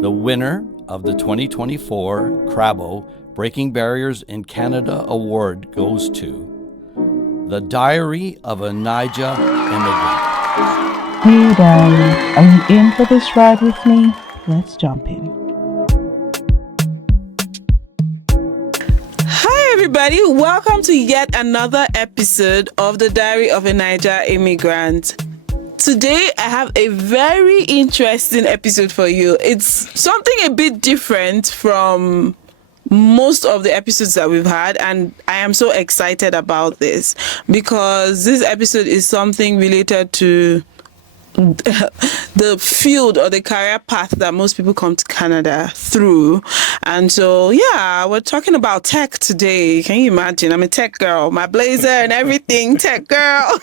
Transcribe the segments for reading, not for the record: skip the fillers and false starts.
The winner of the 2024 Crabbo Breaking Barriers in Canada Award goes to The Diary of a Naija Immigrant. Hey darling, are you in for this ride with me? Let's jump in. Hi everybody, welcome to yet another episode of The Diary of a Naija Immigrant. Today I have a very interesting episode for you. It's something a bit different from most of the episodes that we've had, and I am so excited about this because this episode is something related to the field or the career path that most people come to Canada through. And so, yeah, we're talking about tech today. Can you imagine? I'm a tech girl, my blazer and everything, tech girl.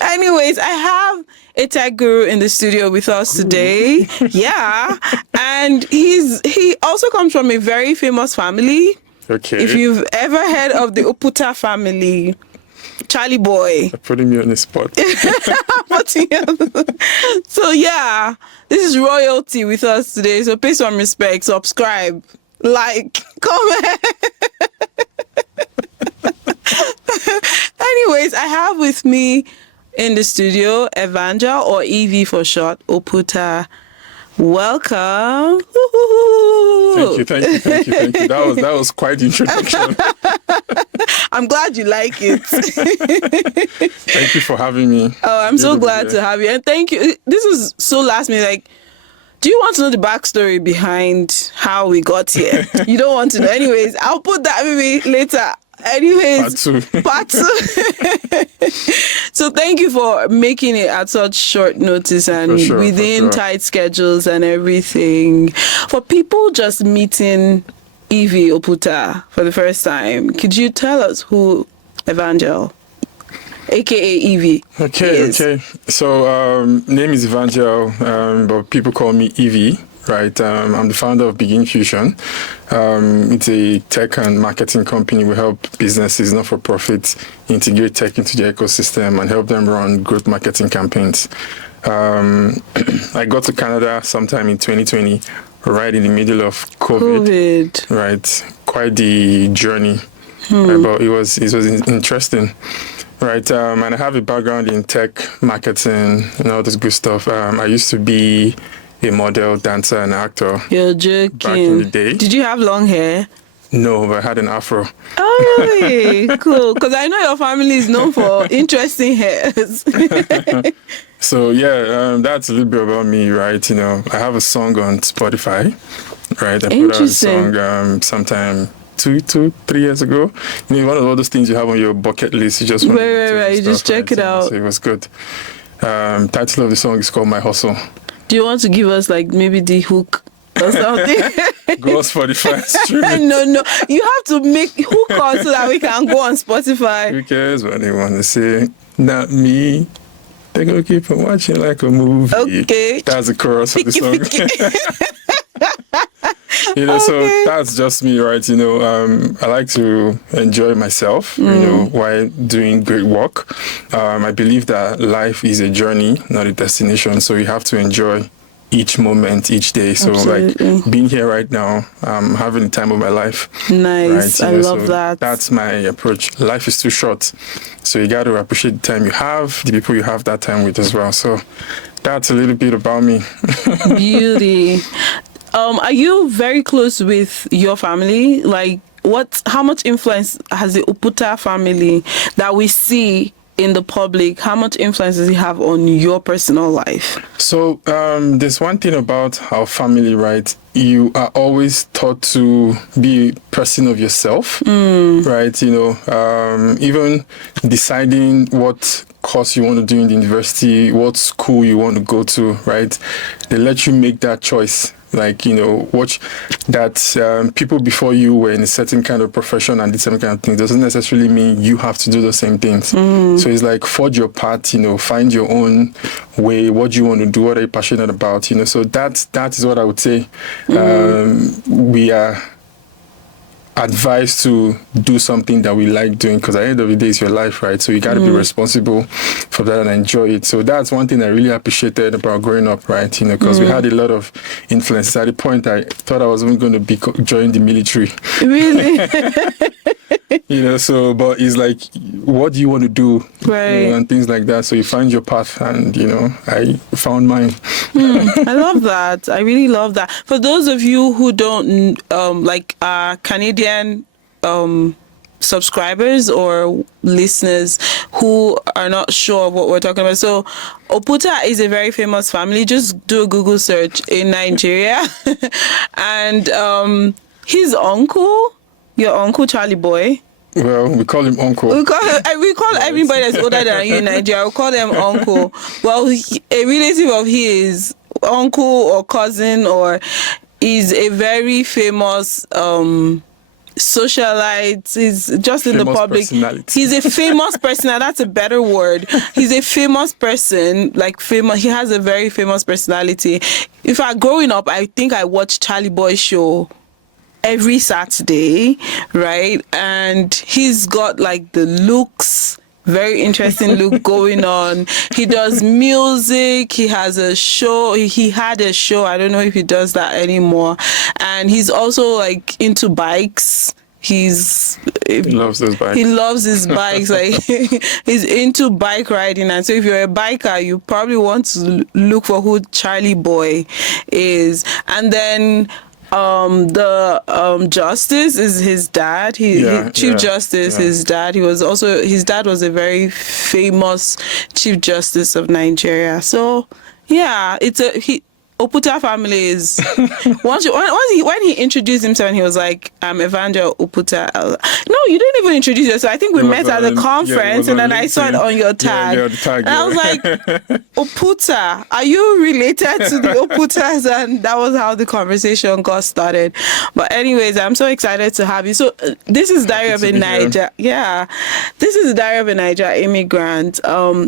Anyways, I have a tech guru in the studio with us today. Yeah. And he also comes from a very famous family. Okay. If you've ever heard of the Oputa family, Charlie boy. Putting me on the spot. So yeah, this is royalty with us today. So pay some respect, subscribe, like, comment. Anyways, I have with me in the studio Evangel, or Evie for short, Oputa. Welcome. Thank you. That was quite the introduction. I'm glad you like it. Thank you for having me. Oh, I'm so glad to have you. And thank you. This was so last minute. Like, do you want to know the backstory behind how we got here? You don't want to know. Anyways, I'll put that maybe later. Anyways, part two. So thank you for making it at such short notice and within tight schedules and everything. For people just meeting Evie Oputa for the first time, could you tell us who Evangel, aka Evie, is? Okay. So name is Evangel, but people call me Evie. Right, I'm the founder of Begin Fusion. It's a tech and marketing company. We help businesses, not-for-profit, integrate tech into the ecosystem and help them run growth marketing campaigns. I got to Canada sometime in 2020, right in the middle of COVID. Right, quite the journey, right, but it was interesting. Right, and I have a background in tech marketing and all this good stuff. I used to be a model, dancer, and actor. You're joking. Back in the day. Did you have long hair? No, but I had an afro. Oh, really? Cool. Because I know your family is known for interesting hairs. So, yeah, that's a little bit about me, right? You know, I have a song on Spotify, right? I put out a song sometime 2-3 years ago. You know, one of all those things you have on your bucket list. You just want right. You just check it out. So it was good. Title of the song is called My Hustle. Do you want to give us like maybe the hook or something? Go on Spotify. No. You have to make hook on so that we can go on Spotify. Who cares what they want to say? Not me. They're going to keep on watching like a movie. Okay. That's the chorus of the song. You know, so that's just me, right? You know, I like to enjoy myself, you know, while doing great work. I believe that life is a journey, not a destination. So you have to enjoy each moment, each day. So like being here right now, having the time of my life. Nice. Right? I love that. That's my approach. Life is too short. So you got to appreciate the time you have, the people you have that time with as well. So that's a little bit about me. Beauty. Are you very close with your family? Like, how much influence has the Oputa family that we see in the public? How much influence does it have on your personal life? So, there's one thing about our family, right? You are always taught to be a person of yourself, right? You know, even deciding what course you want to do in the university, what school you want to go to, right? They let you make that choice. Like, you know, watch that people before you were in a certain kind of profession and did certain kind of things doesn't necessarily mean you have to do the same things. So it's like forge your path, you know, find your own way, what you want to do, what are you passionate about, you know. So that is what I would say. We are advised to do something that we like doing, because at the end of the day, it's your life, right? So you got to be responsible for that and enjoy it. So that's one thing I really appreciated about growing up, right? You know, because we had a lot of influence. At the point, I thought I was even going to join the military. Really? You know, so, but it's like, what do you want to do? Right. You know, and things like that. So you find your path, and, you know, I found mine. I love that. I really love that. For those of you who don't, Canadian subscribers or listeners who are not sure of what we're talking about. So Oputa is a very famous family. Just do a Google search in Nigeria. And his uncle, your uncle Charlie Boy. Well, we call him uncle. We call everybody that's older than you in Nigeria. We call them uncle. Well, a relative of his, uncle or cousin, or is a very famous socialite. He's just in the public. He's a famous person. That's a better word. He's a famous person, like famous. He has a very famous personality. In fact, growing up, I think I watched Charlie Boy's show every Saturday, right? And he's got like the looks, very interesting look going on. He does music. He has a show. He had a show. I don't know if he does that anymore. And he's also like into bikes. He loves those bikes. He loves his bikes. Like he's into bike riding. And so if you're a biker, you probably want to look for who Charlie Boy is. And then the justice is his dad. Chief Justice, his dad. His dad was a very famous Chief Justice of Nigeria. So yeah, Oputa family is when he introduced himself and he was like, I'm Evangel Oputa. No, you didn't even introduce yourself. I think we met at the conference, and then I saw it on your tag. And I was like, Oputa, are you related to the Oputas? And that was how the conversation got started. But anyways, I'm so excited to have you. So this is Diary of a Naija. Yeah, this is Diary of a Naija Immigrant.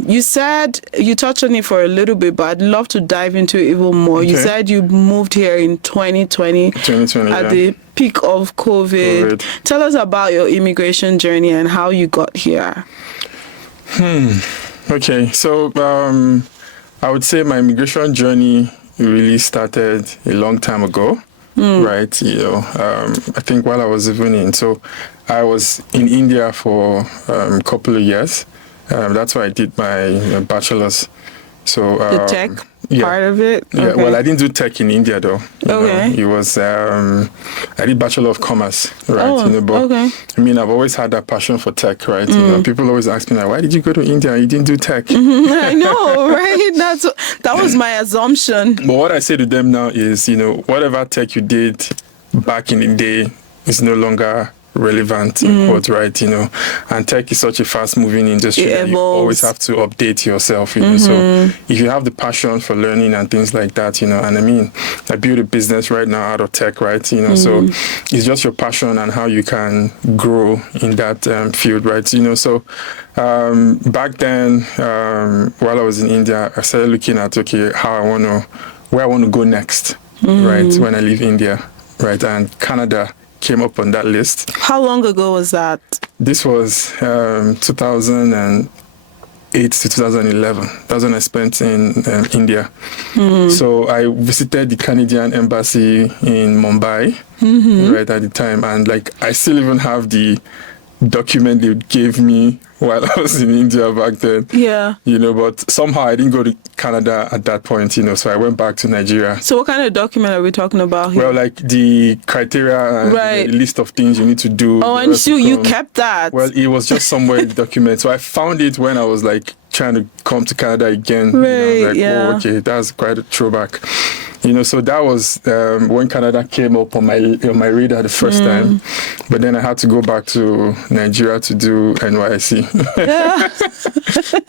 You said you touched on it for a little bit, but I'd love to dive into it even more. You said you moved here in 2020 at the peak of COVID. Tell us about your immigration journey and how you got here. Okay, so I would say my immigration journey really started a long time ago, right? You know, I think while I was even I was in India for a couple of years. That's where I did my bachelor's. So the tech part of it? Yeah, well, I didn't do tech in India though. It was, I did Bachelor of Commerce, right? But I mean, I've always had that passion for tech, right? You know, people always ask me, like, why did you go to India? You didn't do tech. I know, right? That was my assumption. But what I say to them now is, you know, whatever tech you did back in the day is no longer relevant, right? You know, and tech is such a fast-moving industry that you always have to update yourself, you know. So if you have the passion for learning and things like that, you know, and I mean, I build a business right now out of tech, right? You know, so it's just your passion and how you can grow in that field, right? You know, so back then, while I was in India, I started looking at where I want to go next, right? When I leave India, right? And Canada came up on that list. How long ago was that? This was 2008 to 2011. That's when I spent in India. So I visited the Canadian embassy in Mumbai, right at the time. And like, I still even have the document they gave me while I was in India back then. Yeah. You know, but somehow I didn't go to Canada at that point, you know, so I went back to Nigeria. So what kind of document are we talking about here? Well, like the criteria and the list of things you need to do. Oh, and so you kept that? Well, it was just somewhere in the document. So I found it when I was like trying to come to Canada again. Right, you know, like, oh, okay, that's quite a throwback. You know, so that was when Canada came up on my radar the first time. But then I had to go back to Nigeria to do NYSC.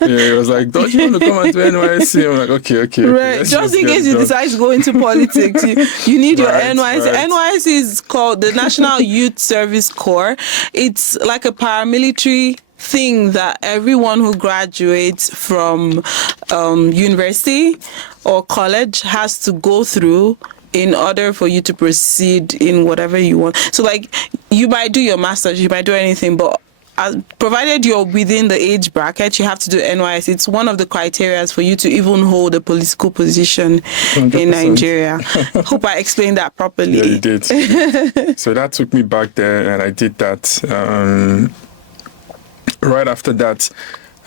It was like, don't you want to come and do NYSC? I'm like, okay. Right, just in case you decide to go into politics, you need your NYSC. Right. NYSC is called the National Youth Service Corps. It's like a paramilitary thing that everyone who graduates from university or college has to go through in order for you to proceed in whatever you want. So like you might do your master's, you might do anything, but provided you're within the age bracket, you have to do NYS. It's one of the criteria for you to even hold a political position 100%. In Nigeria. Hope I explained that properly. Yeah, you did. So that took me back there, and I did that. Right after that,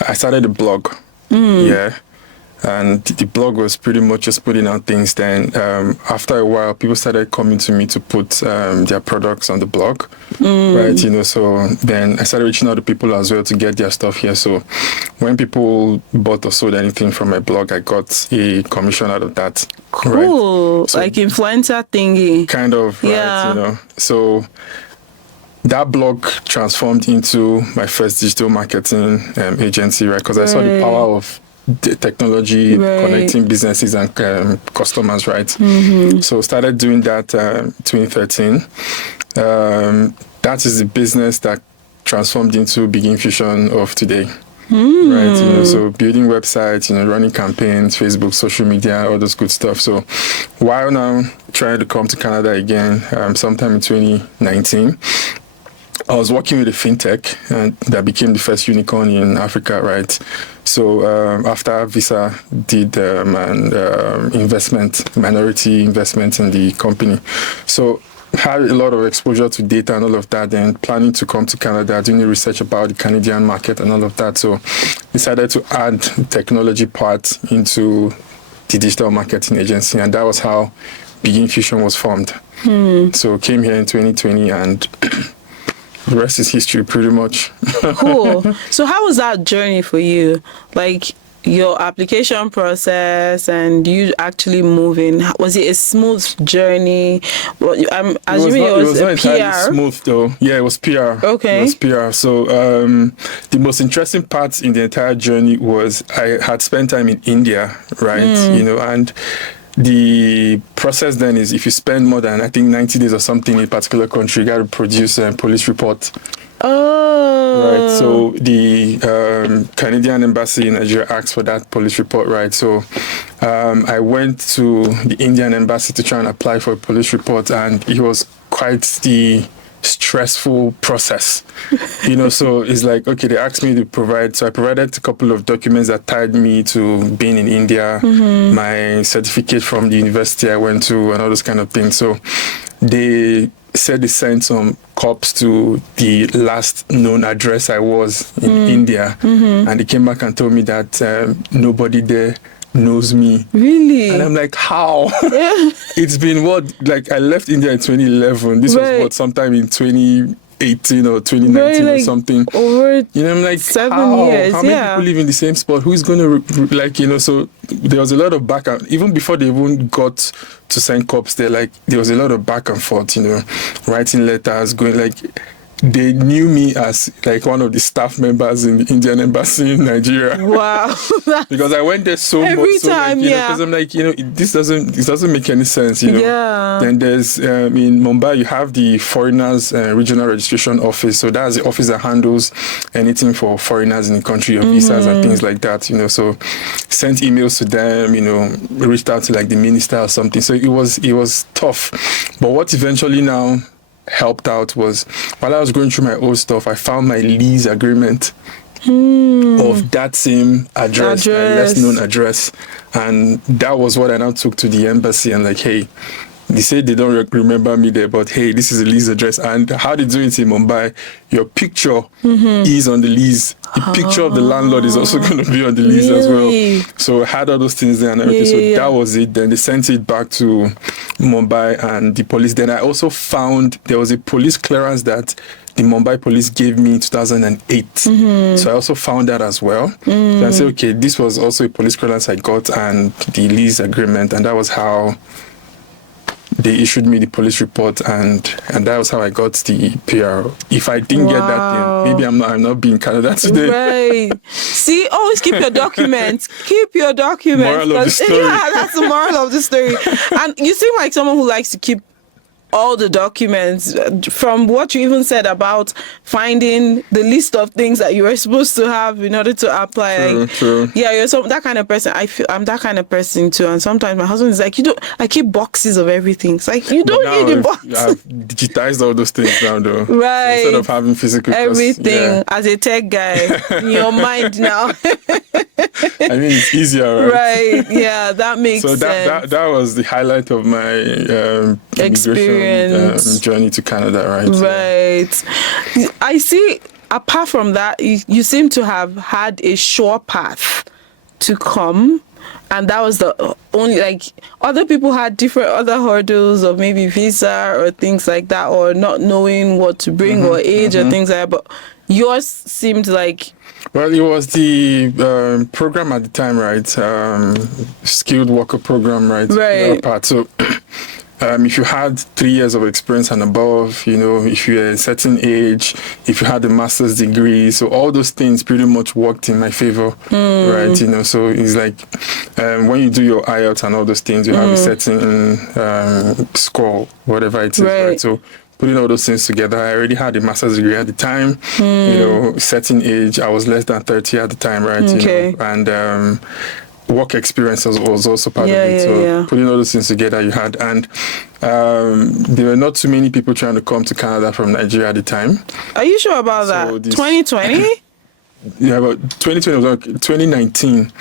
I started a blog. Yeah. And the blog was pretty much just putting out things. Then after a while, people started coming to me to put their products on the blog, right? So then I started reaching out to people as well to get their stuff here. So when people bought or sold anything from my blog, I got a commission out of that. Cool, right? So like influencer thingy. Kind of, yeah. Right? So that blog transformed into my first digital marketing agency, right? Because I saw the power of the technology, connecting businesses and customers, right? So started doing that 2013. That is the business that transformed into Begin Fusion of today. Right, so building websites, running campaigns, Facebook, social media, all those good stuff. So while now trying to come to Canada again, sometime in 2019, I was working with a fintech that became the first unicorn in Africa, right? So after Visa did minority investment in the company. So had a lot of exposure to data and all of that, and planning to come to Canada, doing research about the Canadian market and all of that. So decided to add technology part into the digital marketing agency, and that was how Begin Fusion was formed. So came here in 2020, and the rest is history, pretty much. Cool. So how was that journey for you? Like your application process and you actually moving, was it a smooth journey? Well, I'm assuming it was not a entirely PR. smooth though. Yeah, it was PR. Okay. It was PR. So the most interesting part in the entire journey was I had spent time in India, right? And the process then is if you spend more than, I think, 90 days or something in a particular country, you got to produce a police report. Oh. Right. So the Canadian embassy in Nigeria asked for that police report, right? So I went to the Indian embassy to try and apply for a police report, and it was quite the stressful process. So it's like, okay, they asked me to provide, so I provided a couple of documents that tied me to being in India, my certificate from the university I went to, and all those kind of things. So they said they sent some cops to the last known address I was in India, and they came back and told me that nobody there knows me. Really? And I'm like, how? It's been like I left India in 2011. This was sometime in 2018 or 2019 or something. Over I'm like, 7 years. How many people live in the same spot? Who's going to so there was a lot of back and even before they even got to send cops there, like there was a lot of back and forth, writing letters, going like. They knew me as like one of the staff members in the Indian embassy in Nigeria. Wow. Because I went there so every much. Time, because I'm like, this doesn't make any sense, Yeah. Then there's in Mumbai you have the foreigners regional registration office. So that's the office that handles anything for foreigners in the country, your visas and things like that, So sent emails to them, reached out to like the minister or something. So it was tough. But what eventually now helped out was while I was going through my old stuff, I found my lease agreement of that same address, my less known address, and that was what I now took to the embassy and like, hey, they say they don't remember me there, but hey, this is a lease address. And how they do it in Mumbai, your picture is on the lease. The picture of the landlord is also going to be on the lease as well. So I had all those things there and everything. So that was it. Then they sent it back to Mumbai and the police. Then I also found there was a police clearance that the Mumbai police gave me in 2008. So I also found that as well. So I said, okay, this was also a police clearance I got and the lease agreement. And that was how they issued me the police report, and that was how I got the PR. If I didn't get that, then maybe I'm not being in Canada today. Right. See, always keep your documents. Keep your documents. Moral of the story. Yeah, that's the moral of the story. And you seem like someone who likes to keep all the documents, from what you even said about finding the list of things that you were supposed to have in order to apply. True. Yeah, you're that kind of person. I feel I'm that kind of person too. And sometimes my husband is like, I keep boxes of everything. It's like, you don't need the box. I've digitized all those things now, though. Right. Instead of having physical everything as a tech guy in your mind now. I mean, it's easier, right? Right. Yeah, that makes sense. So that was the highlight of my experience journey to Canada, right? Right. Yeah. I see. Apart from that, you seem to have had a sure path to come. And that was the only, like, other people had different other hurdles of maybe visa or things like that, or not knowing what to bring or age or things like that. But yours seemed like... Well, it was the program at the time, right? Skilled worker program, right? Right. Part. So if you had 3 years of experience and above, if you're a certain age, if you had a master's degree, so all those things pretty much worked in my favor, right? So it's like when you do your IELTS and all those things, you have a certain score, whatever it is, right? So putting all those things together, I already had a master's degree at the time, certain age, I was less than 30 at the time, right? Okay. And work experience was also part of it. So putting all those things together, you had, and there were not too many people trying to come to Canada from Nigeria at the time. Are you sure about that? 2020? Yeah, but 2020 was 2019.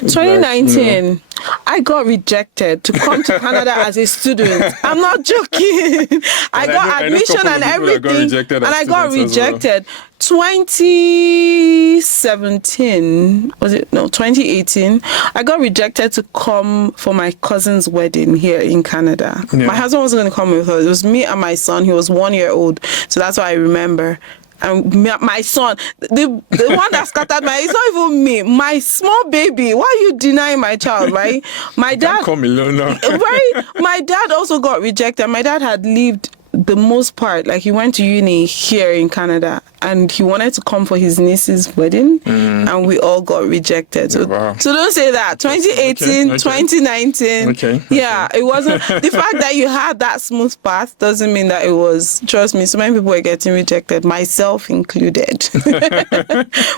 2019, I got rejected to come to Canada as a student. I'm not joking. I got admission and everything, and I got rejected. 2017, was it? No, 2018. I got rejected to come for my cousin's wedding here in Canada. Yeah. My husband wasn't going to come with us. It was me and my son. He was 1 year old, so that's why I remember. And my son, the one that scattered it's not even me, my small baby. Why are you denying my child, right? My dad, come alone now. Right? My dad also got rejected. My dad had lived the most part, like he went to uni here in Canada, and he wanted to come for his niece's wedding, and we all got rejected. So, so don't say that. 2018, 2019. Yeah, it wasn't. The fact that you had that smooth path doesn't mean that it was. Trust me, so many people were getting rejected, myself included.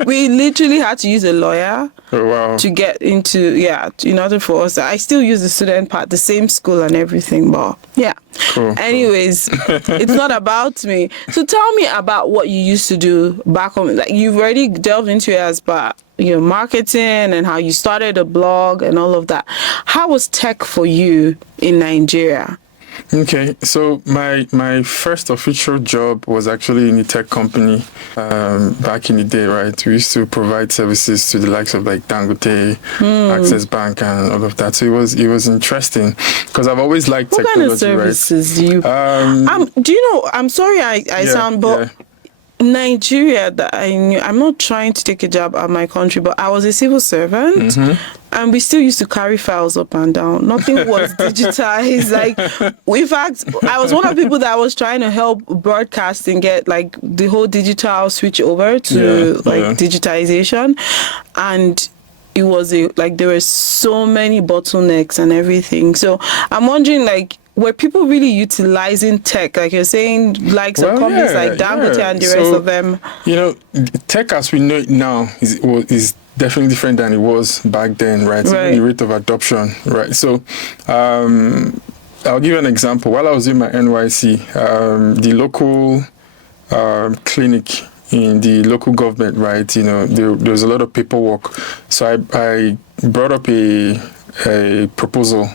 We literally had to use a lawyer to get into, in order for us. I still use the student part, the same school and everything, but yeah. Cool. Anyways, it's not about me. So tell me about what you used to do back home. Like, you've already delved into it as marketing and how you started a blog and all of that. How was tech for you in Nigeria? Okay, so my first official job was actually in a tech company back in the day, right? We used to provide services to the likes of like Dangote, Access Bank, and all of that. So it was interesting because I've always liked technology. What kind of services do you? Do you know? I'm sorry, I sound, but. Nigeria, that I knew, I'm not trying to take a jab at my country, but I was a civil servant, and we still used to carry files up and down. Nothing was digitized. Like, in fact, I was one of the people that was trying to help broadcasting get like the whole digital switch over to digitization, and it was there were so many bottlenecks and everything. So I'm wondering, like, were people really utilizing tech? Like you're saying, like some companies like Dangote and the rest of them. Tech as we know it now is definitely different than it was back then, right? So the rate of adoption, right? So I'll give you an example. While I was in my NYC, the local clinic in the local government, right? There was a lot of paperwork. So I brought up a proposal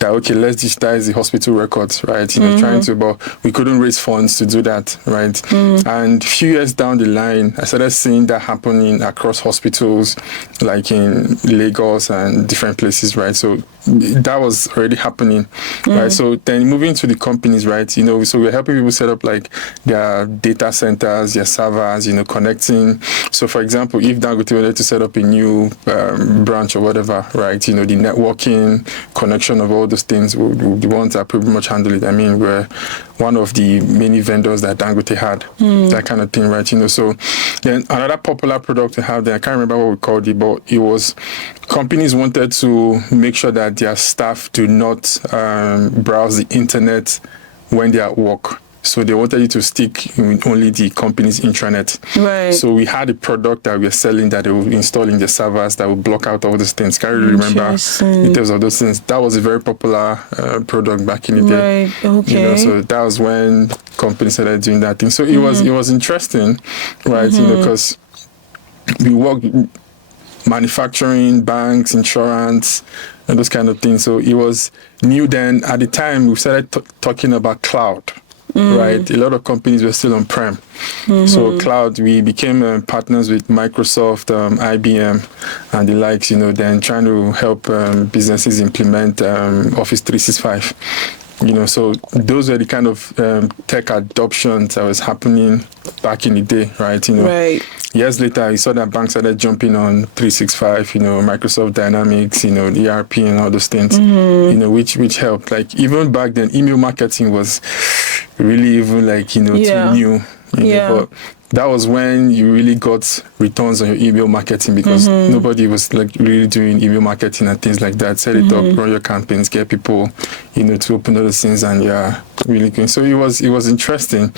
that, okay, let's digitize the hospital records, right? Trying to, but we couldn't raise funds to do that, right? And a few years down the line, I started seeing that happening across hospitals, like in Lagos and different places, right? So that was already happening, right? So then moving to the companies, right? So we're helping people set up like their data centers, their servers, connecting. So for example, if Dangote wanted to set up a new branch or whatever, right? The networking, connection of all those things would be the ones that pretty much handle it. I mean, we're one of the many vendors that Dangote had, that kind of thing, right? So then another popular product we have there, I can't remember what we called it, but it was companies wanted to make sure that their staff do not browse the internet when they're at work. So they wanted you to stick with only the company's intranet. Right. So we had a product that we were selling that they would install in the servers that would block out all those things. Can you remember details of those things? That was a very popular product back in the day. Right. Okay. You know, so that was when companies started doing that thing. So it was interesting, right? You know, because we worked manufacturing, banks, insurance, and those kind of things. So it was new then. At the time, we started talking about cloud. Right, a lot of companies were still on-prem. So cloud, we became partners with Microsoft, IBM, and the likes. You know, then trying to help businesses implement Office 365. You know, so those were the kind of tech adoptions that was happening back in the day, right? You know, years later, you saw that banks started jumping on 365, you know, Microsoft Dynamics, you know, the ERP and all those things, you know, which helped. Like even back then, email marketing was really even like, you know, too new. You know, but that was when you really got returns on your email marketing because nobody was like really doing email marketing and things like that. Set it up, run your campaigns, get people, you know, to open other things, and really good. So it was interesting,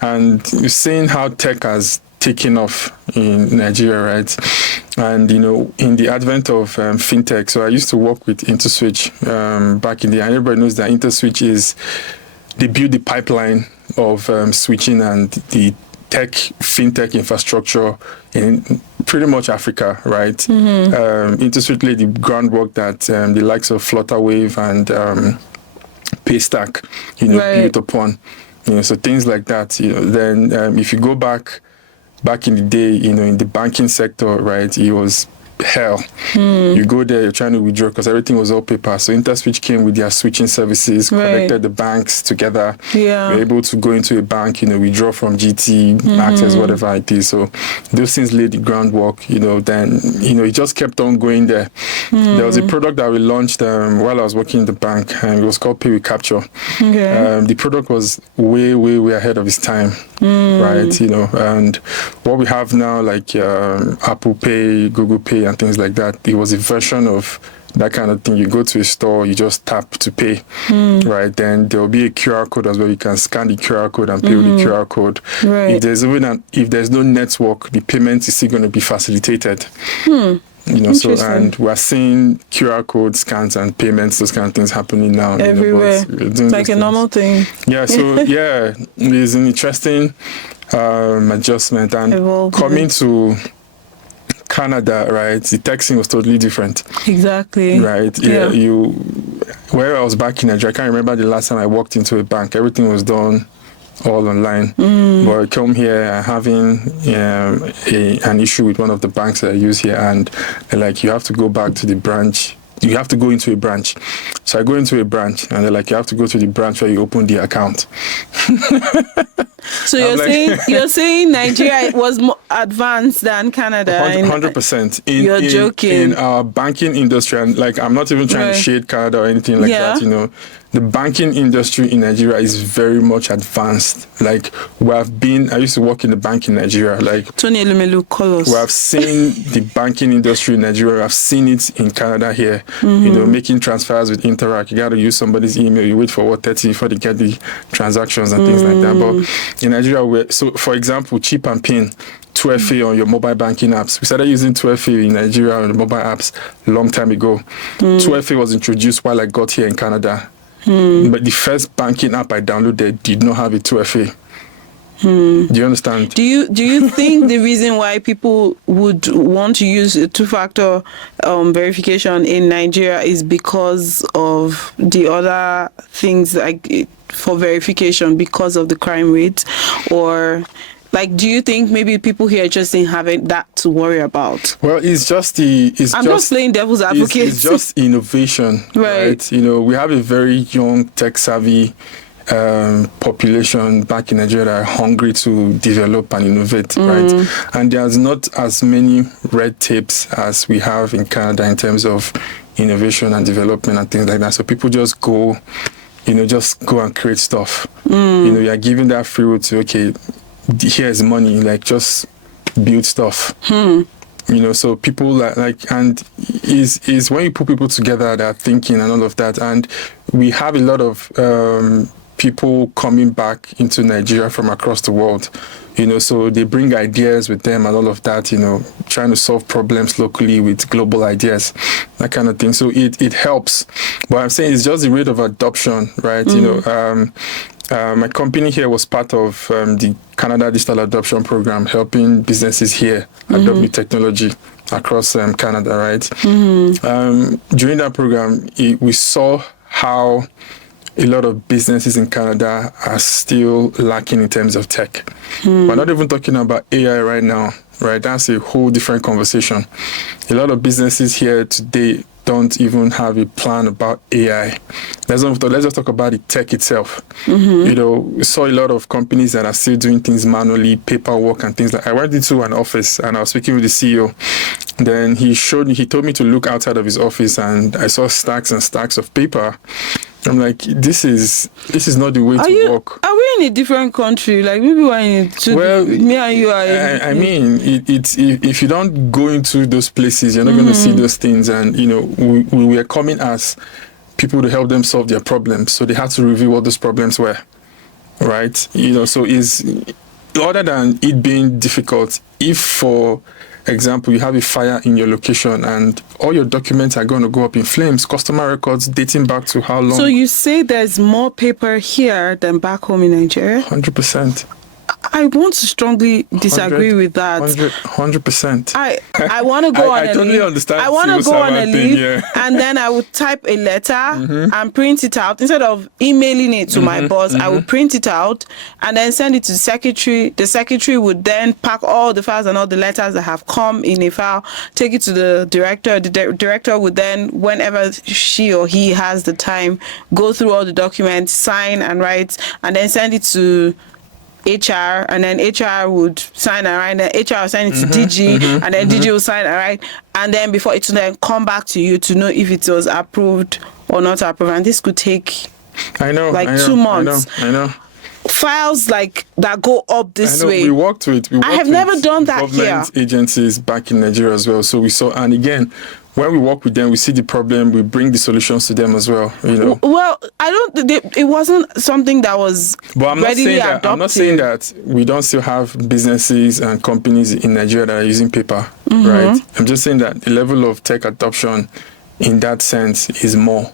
and you're seeing how tech has taken off in Nigeria, right? And, you know, in the advent of fintech, so I used to work with InterSwitch back in the day. And everybody knows that InterSwitch they build the pipeline of switching and the fintech infrastructure in pretty much Africa, right? InterSwitch laid the groundwork that the likes of Flutterwave and Paystack, you know, built upon. You know, so things like that. You know, then if you go back in the day, you know, in the banking sector, right, it was hell. You go there, you're trying to withdraw because everything was all paper. So InterSwitch came with their switching services, connected the banks together. You're able to go into a bank, you know, withdraw from GT, Access, whatever it is. So those things laid the groundwork, you know, then, you know, it just kept on going there. There was a product that we launched while I was working in the bank, and it was called Pay with Capture. The product was way, way, way ahead of its time, right? You know, and what we have now, like Apple Pay, Google Pay, and things like that, it was a version of that kind of thing. You go to a store, you just tap to pay, right? Then there will be a QR code as well. You can scan the QR code and pay with the QR code. If there's no network, the payment is still going to be facilitated. You know, so, and we're seeing QR code scans and payments, those kind of things happening now everywhere. You know, it's like a normal thing. Yeah, so it's an interesting adjustment, and coming to Canada, right? The tech scene was totally different. Exactly. Right. Where I was back in Nigeria, I can't remember the last time I walked into a bank. Everything was done all online. But I come here having an issue with one of the banks that I use here, and they're like, you have to go back to the branch. You have to go into a branch. So I go into a branch, and they're like, you have to go to the branch where you open the account. So you're saying Nigeria was more advanced than Canada? 100%. You're joking. In our banking industry, and like, I'm not even trying to shade Canada or anything like that, you know. The banking industry in Nigeria is very much advanced. Like, I used to work in the bank in Nigeria. Like, Tony Elumelu, call us. We have seen the banking industry in Nigeria. I've seen it in Canada here. You know, making transfers with Interact. You got to use somebody's email. You wait for 30 before they get the transactions and things like that. But in Nigeria, so for example, chip and pin, 2FA on your mobile banking apps. We started using 2FA in Nigeria on the mobile apps a long time ago. 2FA was introduced while I got here in Canada. But the first banking app I downloaded did not have a 2FA. Do you understand? Do you think the reason why people would want to use a two-factor verification in Nigeria is because of the other things, like for verification, because of the crime rate? Or like, do you think maybe people here just didn't have that to worry about? Well, I'm just playing devil's advocate. It's just innovation, right? You know, we have a very young, tech-savvy population back in Nigeria that are hungry to develop and innovate, right? And there's not as many red tapes as we have in Canada in terms of innovation and development and things like that. So people just go and create stuff. You know, you're giving that free route to, okay, here's money, like, just build stuff. You know, so people and is when you put people together that are thinking and all of that. And we have a lot of people coming back into Nigeria from across the world. So they bring ideas with them and all of that, trying to solve problems locally with global ideas, that kind of thing. So it helps. But I'm saying it's just the rate of adoption, right? My company here was part of the Canada Digital Adoption Program, helping businesses here adopt new technology across Canada, right? During that program, we saw how a lot of businesses in Canada are still lacking in terms of tech. We're not even talking about AI right now, right? That's a whole different conversation. A lot of businesses here today don't even have a plan about AI. Let's just talk about the tech itself. We saw a lot of companies that are still doing things manually, paperwork and things like that. I went into an office and I was speaking with the CEO. Then he told me to look outside of his office, and I saw stacks and stacks of paper. I'm like, this is not the way to work. Are we in a different country? Like, maybe we're in me and you are in... I mean, if you don't go into those places, you're not going to see those things. And, we were coming as people to help them solve their problems. So they had to review what those problems were, right? So other than it being difficult, if for example, you have a fire in your location and all your documents are going to go up in flames, customer records dating back to how long? So you say there's more paper here than back home in Nigeria? 100%. I want to strongly disagree with that. 100%. I want to go on a leave. I totally understand. I want to go on a leave, and then I would type a letter and print it out. Instead of emailing it to my boss, I would print it out and then send it to the secretary. The secretary would then pack all the files and all the letters that have come in a file, take it to the director. The director would then, whenever she or he has the time, go through all the documents, sign and write, and then send it to HR, and then HR would sign and write, and then HR would send it to DG, and then DG will sign and write, and then before it will then come back to you to know if it was approved or not approved. And this could take 2 months. I know. Files like that go up this way. We worked with I have never done that here. Government agencies back in Nigeria as well. So we saw, and again, when we work with them, we see the problem, we bring the solutions to them as well. Well, it wasn't something that was readily adopted. I'm not saying that we don't still have businesses and companies in Nigeria that are using paper, right? I'm just saying that the level of tech adoption in that sense is more.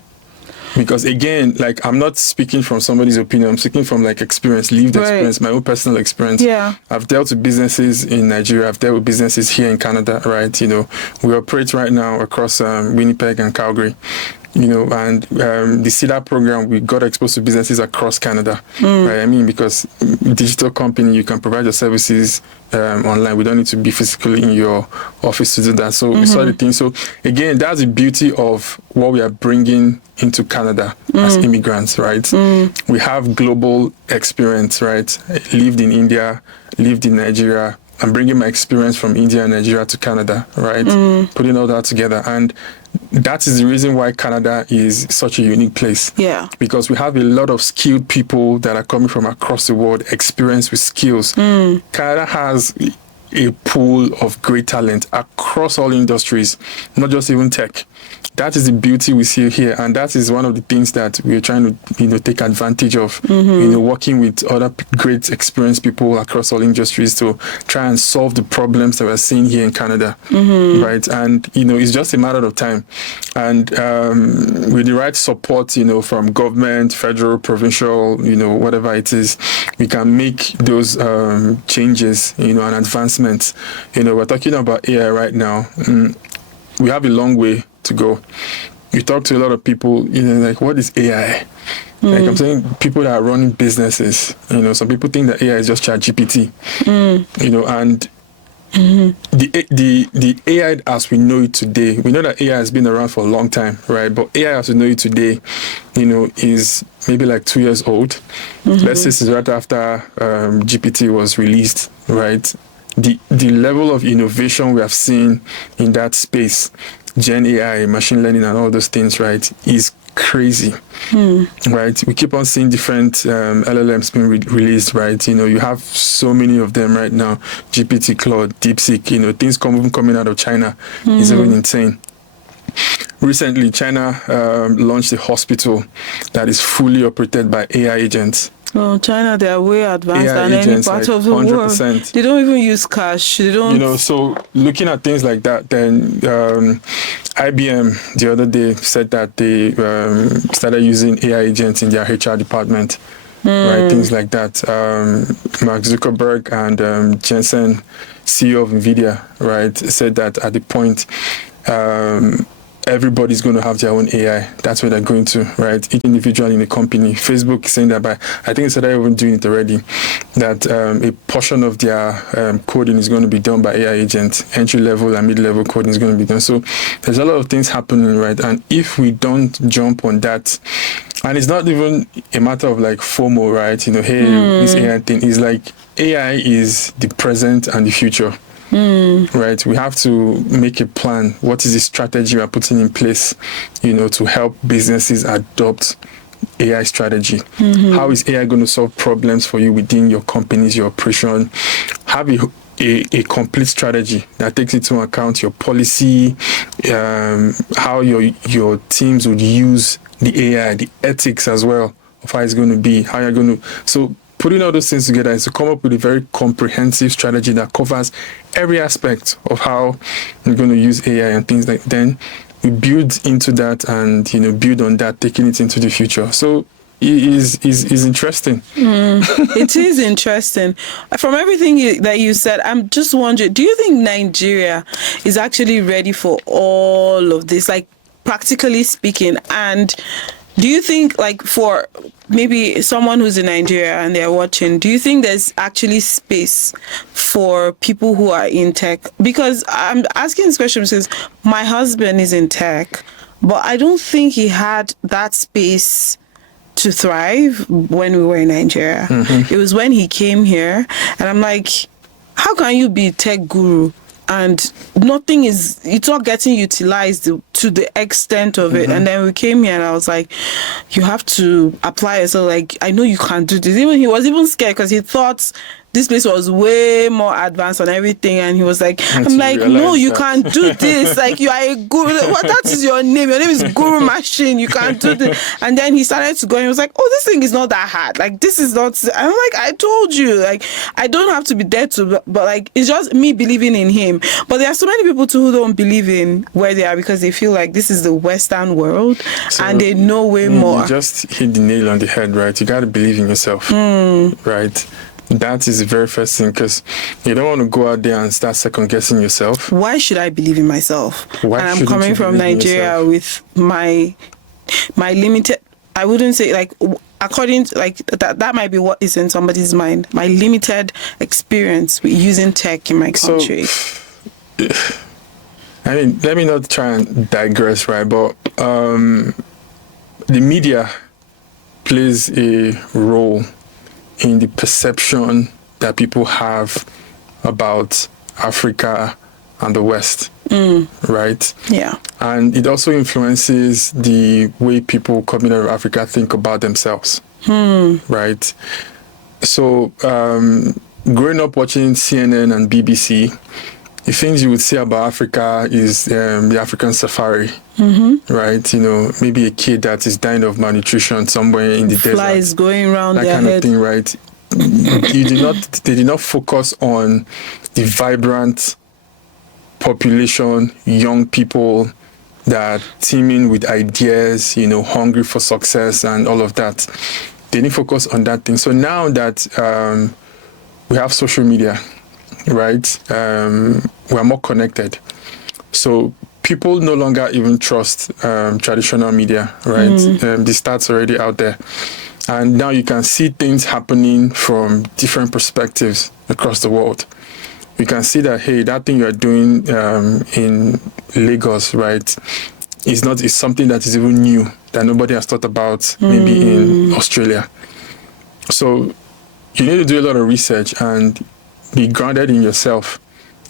Because again, I'm not speaking from somebody's opinion. I'm speaking from experience, lived experience, my own personal experience. Yeah. I've dealt with businesses in Nigeria. I've dealt with businesses here in Canada, right? We operate right now across Winnipeg and Calgary. And the CEDAR program, we got exposed to businesses across Canada, right? I mean, because digital company, you can provide your services online. We don't need to be physically in your office to do that. So we saw the thing. So again, that's the beauty of what we are bringing into Canada as immigrants, right? We have global experience, right? Lived in India, lived in Nigeria. I'm bringing my experience from India and Nigeria to Canada, right? Putting all that together. And that is the reason why Canada is such a unique place. Yeah. Because we have a lot of skilled people that are coming from across the world, experienced with skills. Canada has a pool of great talent across all industries, not just even tech. That is the beauty we see here, and that is one of the things that we're trying to, take advantage of. Working with other great experienced people across all industries to try and solve the problems that we're seeing here in Canada, right? And it's just a matter of time, and with the right support, from government, federal, provincial, whatever it is, we can make those changes, and advancements. We're talking about AI right now. We have a long way to go. You talk to a lot of people, what is AI? I'm saying people that are running businesses, some people think that AI is just ChatGPT, and the AI as we know it today, we know that AI has been around for a long time, right? But AI as we know it today, is maybe 2 years old. Let's say it's right after GPT was released, right? The level of innovation we have seen in that space, Gen AI, machine learning, and all those things, right, is crazy, right? We keep on seeing different LLMs being released, right? You have so many of them right now. GPT, Claude, DeepSeek, things coming out of China is even insane. recently, China launched a hospital that is fully operated by AI agents. Oh, China, they are way advanced AI than any agents, part like of the 100%. world. They don't even use cash. They don't. You know, so looking at things like that, then IBM the other day said that they started using AI agents in their HR department, right? Things like that. Mark Zuckerberg and Jensen, CEO of NVIDIA, right, said that at the point, everybody's going to have their own AI. That's where they're going to, right? Each individual in the company. Facebook is saying that I think they said they're even doing it already, that a portion of their coding is going to be done by AI agents. Entry level and mid level coding is going to be done. So there's a lot of things happening, right? And if we don't jump on that, and it's not even a matter of like FOMO, right? You know, hey, this AI thing is like AI is the present and the future. Right, we have to make a plan. What is the strategy we're putting in place, you know, to help businesses adopt AI strategy? How is AI going to solve problems for you within your companies, your operation? Have a complete strategy that takes into account your policy, how your teams would use the AI, the ethics as well of how it's going to be, how you're going to. So putting all those things together is to come up with a very comprehensive strategy that covers every aspect of how you're going to use AI and things like that. Then we build into that and, you know, build on that, taking it into the future. So it is interesting. It is interesting. From everything that you said, I'm just wondering, do you think Nigeria is actually ready for all of this, like practically speaking? And do you think, like, for maybe someone who's in Nigeria and they're watching, do you think there's actually space for people who are in tech? Because I'm asking this question because my husband is in tech, but I don't think he had that space to thrive when we were in Nigeria. It was when he came here, and I'm like, how can you be tech guru and it's not getting utilized to the extent of it? And then we came here and I was like, you have to apply it. So like, I know you can't do this. He was even scared because he thought this place was way more advanced on everything, and he was like, I'm like, no, you can't do this. Like, you are a guru. What, that is your name. Your name is Guru Machine. You can't do this. And then he started to go and he was like, oh, this thing is not that hard. Like, this is not. I'm like, I told you. Like, I don't have to be there to, but like, it's just me believing in him. But there are so many people too who don't believe in where they are because they feel like this is the Western world, so, and they know way more. You just hit the nail on the head, right? You got to believe in yourself, right? That is the very first thing, because you don't want to go out there and start second guessing yourself. Why should I believe in myself? Why and I'm coming from Nigeria with my limited, I wouldn't say like, according to like that might be what is in somebody's mind, my limited experience with using tech in my country. So, I mean, let me not try and digress, right? But the media plays a role in the perception that people have about Africa and the West, right? Yeah. And it also influences the way people coming out of Africa think about themselves, right? So growing up watching CNN and BBC, the things you would say about Africa is the African safari, right? You know, maybe a kid that is dying of malnutrition somewhere in the desert. Flies going around that their kind head. of thing, right? They did not focus on the vibrant population, young people that are teeming with ideas, you know, hungry for success and all of that. They didn't focus on that thing. So now that we have social media, right? We're more connected. So people no longer even trust traditional media, right? The stats already out there. And now you can see things happening from different perspectives across the world. You can see that, hey, that thing you're doing in Lagos, right, is something that is even new, that nobody has thought about maybe in Australia. So you need to do a lot of research and be grounded in yourself.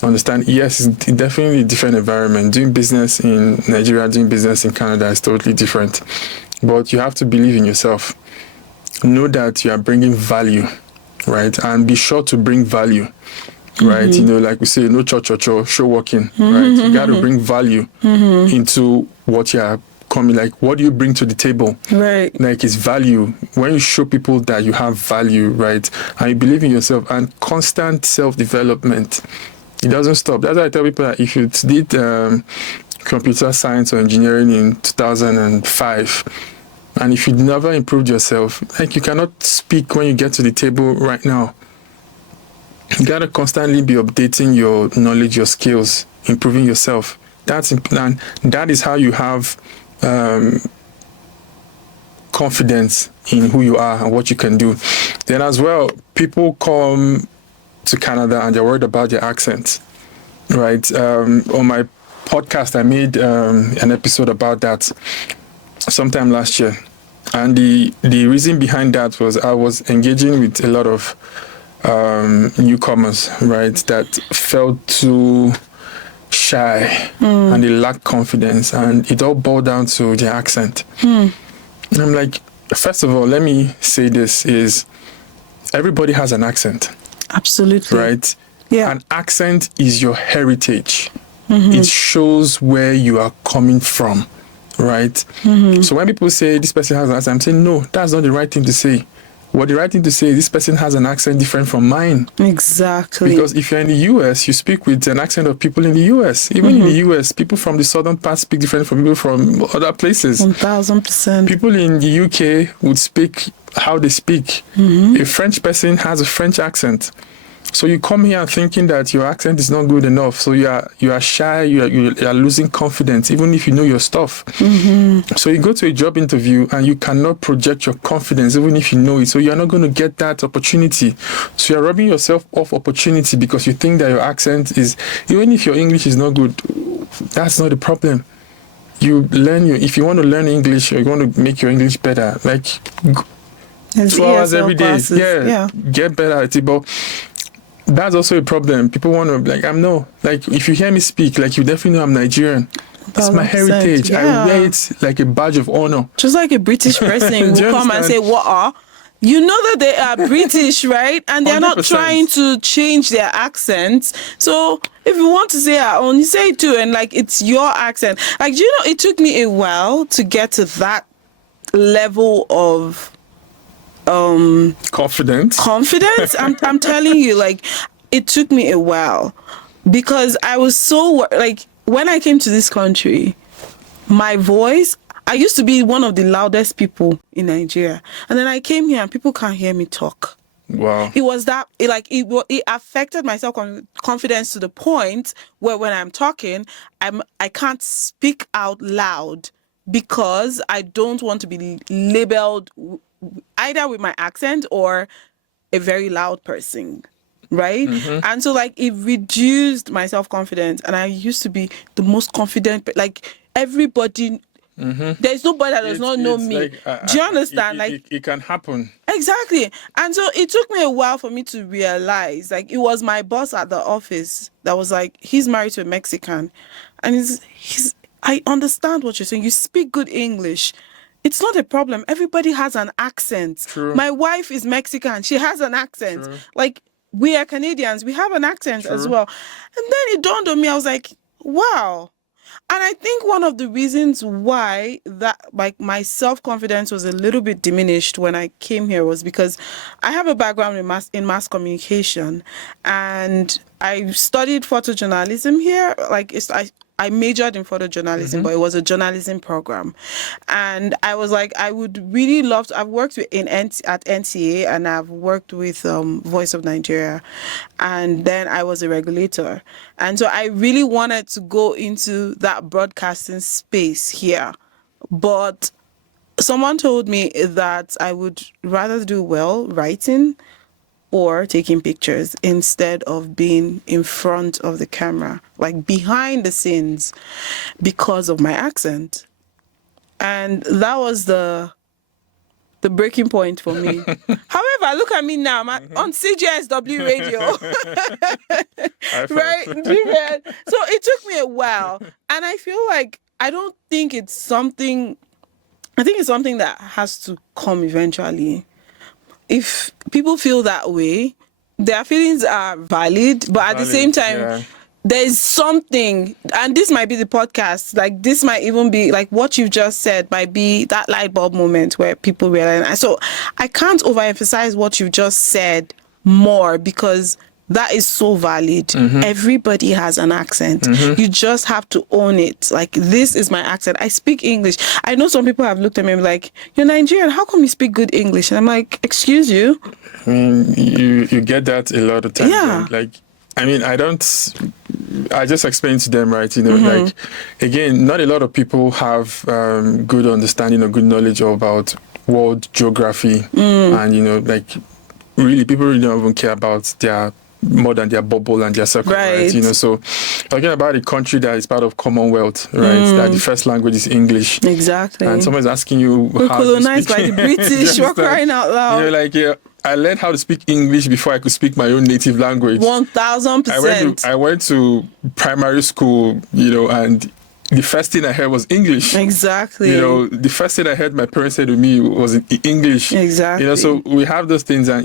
Understand, yes, it's definitely a different environment. Doing business in Nigeria, doing business in Canada is totally different. But you have to believe in yourself. Know that you are bringing value, right? And be sure to bring value. right? You know, like we say, no show walking, right? You got to bring value into what you're coming. Like, what do you bring to the table? Right. Like, it's value. When you show people that you have value, right, and you believe in yourself, and constant self-development, it doesn't stop. That's why I tell people that if you did computer science or engineering in 2005, and if you never improved yourself, like, you cannot speak when you get to the table right now. You gotta constantly be updating your knowledge, your skills, improving yourself. And that is how you have confidence in who you are and what you can do. Then as well, people come to Canada and they're worried about their accent, right? On my podcast, I made an episode about that sometime last year. And the reason behind that was I was engaging with a lot of newcomers, right, that felt too shy and they lacked confidence, and it all boiled down to their accent. And I'm like, first of all, let me say this is everybody has an accent. Absolutely. Right? Yeah. An accent is your heritage. It shows where you are coming from, right? So when people say this person has an accent, I'm saying, no, that's not the right thing to say. What the right thing to say is this person has an accent different from mine. Exactly. Because if you're in the US, you speak with an accent of people in the US. Even in the US, people from the southern part speak different from people from other places. 1000%. People in the UK would speak how they speak. A French person has a French accent. So you come here thinking that your accent is not good enough. So you are shy, you are losing confidence, even if you know your stuff. So you go to a job interview and you cannot project your confidence, even if you know it. So you're not going to get that opportunity. So you're robbing yourself of opportunity because you think that your accent is, even if your English is not good, that's not the problem. You learn if you want to learn English or you want to make your English better, like 2 hours every day. Classes. Yeah. Get better at it. But that's also a problem. People want to, like, if you hear me speak, like, you definitely know I'm Nigerian. It's my heritage. Yeah. I wear it like a badge of honor. Just like a British person will come and say, what are? You know that they are British, right? And they're not 100%. trying to change their accents. So if you want to say our own, you say it too. And like, it's your accent. Like, do you know, it took me a while to get to that level of Confidence. I'm telling you, like, it took me a while because I was so, like, when I came to this country, my voice, I used to be one of the loudest people in Nigeria, and then I came here and people can't hear me talk. Wow. It was that, it affected my self-confidence to the point where when I'm talking, I can't speak out loud because I don't want to be labeled either with my accent or a very loud person, right? And so, like, it reduced my self-confidence, and I used to be the most confident, like, everybody, there's nobody that does not know me. Like, do you understand? It can happen. Exactly. And so it took me a while for me to realize, like, it was my boss at the office that was like, he's married to a Mexican, and I understand what you're saying. You speak good English. It's not a problem. Everybody has an accent. True. My wife is Mexican. She has an accent. True. Like, we are Canadians. We have an accent as well. And then it dawned on me. I was like, wow. And I think one of the reasons why that, like, my self-confidence was a little bit diminished when I came here was because I have a background in mass communication, and I studied photojournalism here. Like, I majored in photojournalism, but it was a journalism program. And I was like, I would really love to. I've worked at NTA, and I've worked with Voice of Nigeria. And then I was a regulator. And so I really wanted to go into that broadcasting space here. But someone told me that I would rather do well writing or taking pictures instead of being in front of the camera, like behind the scenes, because of my accent. And that was the breaking point for me. However, look at me now. I'm on CJSW radio. Right? So it took me a while. And I feel like I think it's something that has to come eventually. If people feel that way, their feelings are valid, but at the same time, there's something, and this might be the podcast, like this might even be like what you've just said might be that light bulb moment where people realize. So I can't overemphasize what you've just said more, because that is so valid. Everybody has an accent. You just have to own it. Like, this is my accent. I speak English. I know some people have looked at me and be like, you're Nigerian, how come you speak good English? And I'm like, excuse you? I mean, you get that a lot of times. Yeah. Like, I mean, I just explained to them, right? You know, like, again, not a lot of people have good understanding or good knowledge about world geography. And, you know, like, really, people really don't even care about their more than their bubble and their circle, right? You know, so talking about a country that is part of Commonwealth, right? That the first language is English. Exactly. And someone's asking you, we're colonized by the British. We're crying out loud. You're like, yeah. I learned how to speak English before I could speak my own native language. 1000%. I went to primary school, you know, and the first thing I heard was English. Exactly. You know, the first thing I heard my parents say to me was in English. Exactly. You know, so we have those things, and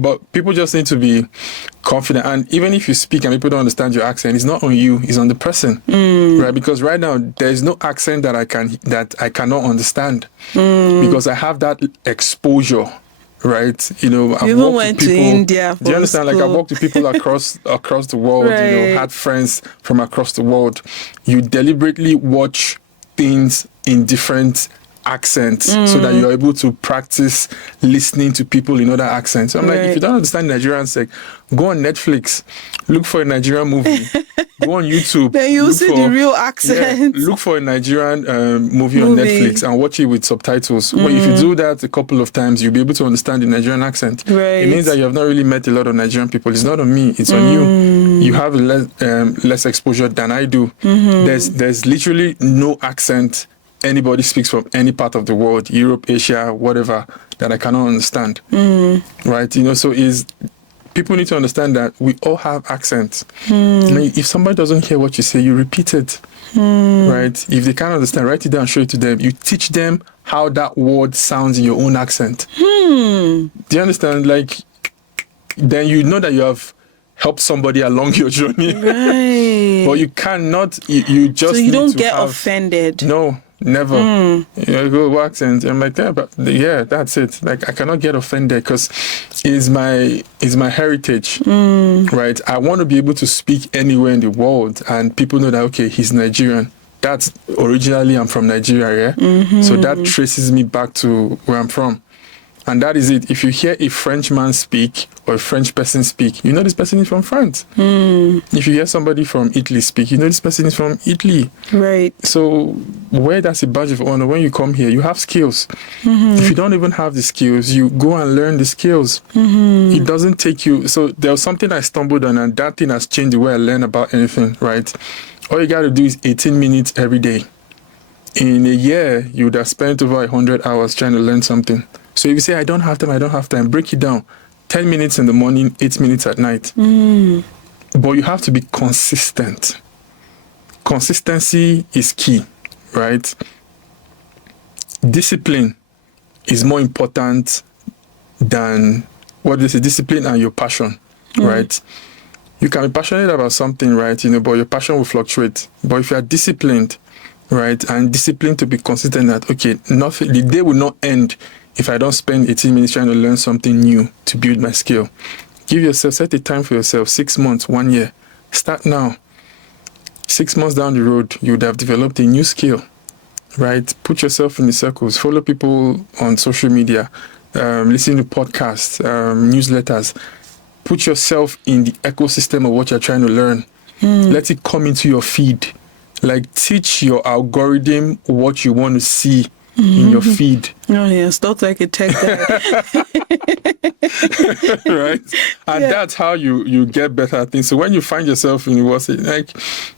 but people just need to be confident. And even if you speak and people don't understand your accent, it's not on you, it's on the person, right? Because right now there is no accent that I cannot understand, because I have that exposure. Right, you know, I've even went to India. Do you understand? Like, I walked with people across the world. Right. You know, had friends from across the world. You deliberately watch things in different accents so that you're able to practice listening to people in other accents. So I'm like, if you don't understand Nigerian, like, go on Netflix, look for a Nigerian movie. Go on YouTube. Then you'll see the real accent. Look for a Nigerian movie on Netflix and watch it with subtitles. But if you do that a couple of times, you'll be able to understand the Nigerian accent. Right. It means that you have not really met a lot of Nigerian people. It's not on me, it's on you. You have less exposure than I do. There's literally no accent anybody speaks from any part of the world, Europe, Asia, whatever, that I cannot understand. Right? You know, so people need to understand that we all have accents. If somebody doesn't hear what you say, you repeat it. Right? If they can't understand, write it down, show it to them. You teach them how that word sounds in your own accent. Do you understand? Like, then you know that you have helped somebody along your journey. Right. But you cannot, you just so you need don't to get have, offended. No. Never. You know, go accent. I'm like, that's it. Like, I cannot get offended because it's my heritage, right? I want to be able to speak anywhere in the world and people know that, okay, he's Nigerian. That's originally I'm from Nigeria, yeah? So that traces me back to where I'm from. And that is it. If you hear a French man speak or a French person speak, you know this person is from France. If you hear somebody from Italy speak, you know this person is from Italy. Right. So where that's a badge of honor, when you come here, you have skills. If you don't even have the skills, you go and learn the skills. It doesn't take you. So there was something I stumbled on, and that thing has changed the way I learn about anything, right? All you got to do is 18 minutes every day. In a year, you would have spent over 100 hours trying to learn something. So if you say, I don't have time, break it down. 10 minutes in the morning, 8 minutes at night. But you have to be consistent. Consistency is key, right? Discipline is more important than discipline and your passion, right? You can be passionate about something, right? You know, but your passion will fluctuate. But if you are disciplined, right, and disciplined to be consistent, that, okay, the day will not end if I don't spend 18 minutes trying to learn something new to build my skill. Set a time for yourself, 6 months, 1 year. Start now. 6 months down the road, you would have developed a new skill, right? Put yourself in the circles, follow people on social media, listen to podcasts, newsletters. Put yourself in the ecosystem of what you're trying to learn. Let it come into your feed. Like, teach your algorithm what you want to see in your feed. Oh, yes, not like a tech guy. Right? And that's how you get better at things. So when you find yourself in what's it, like,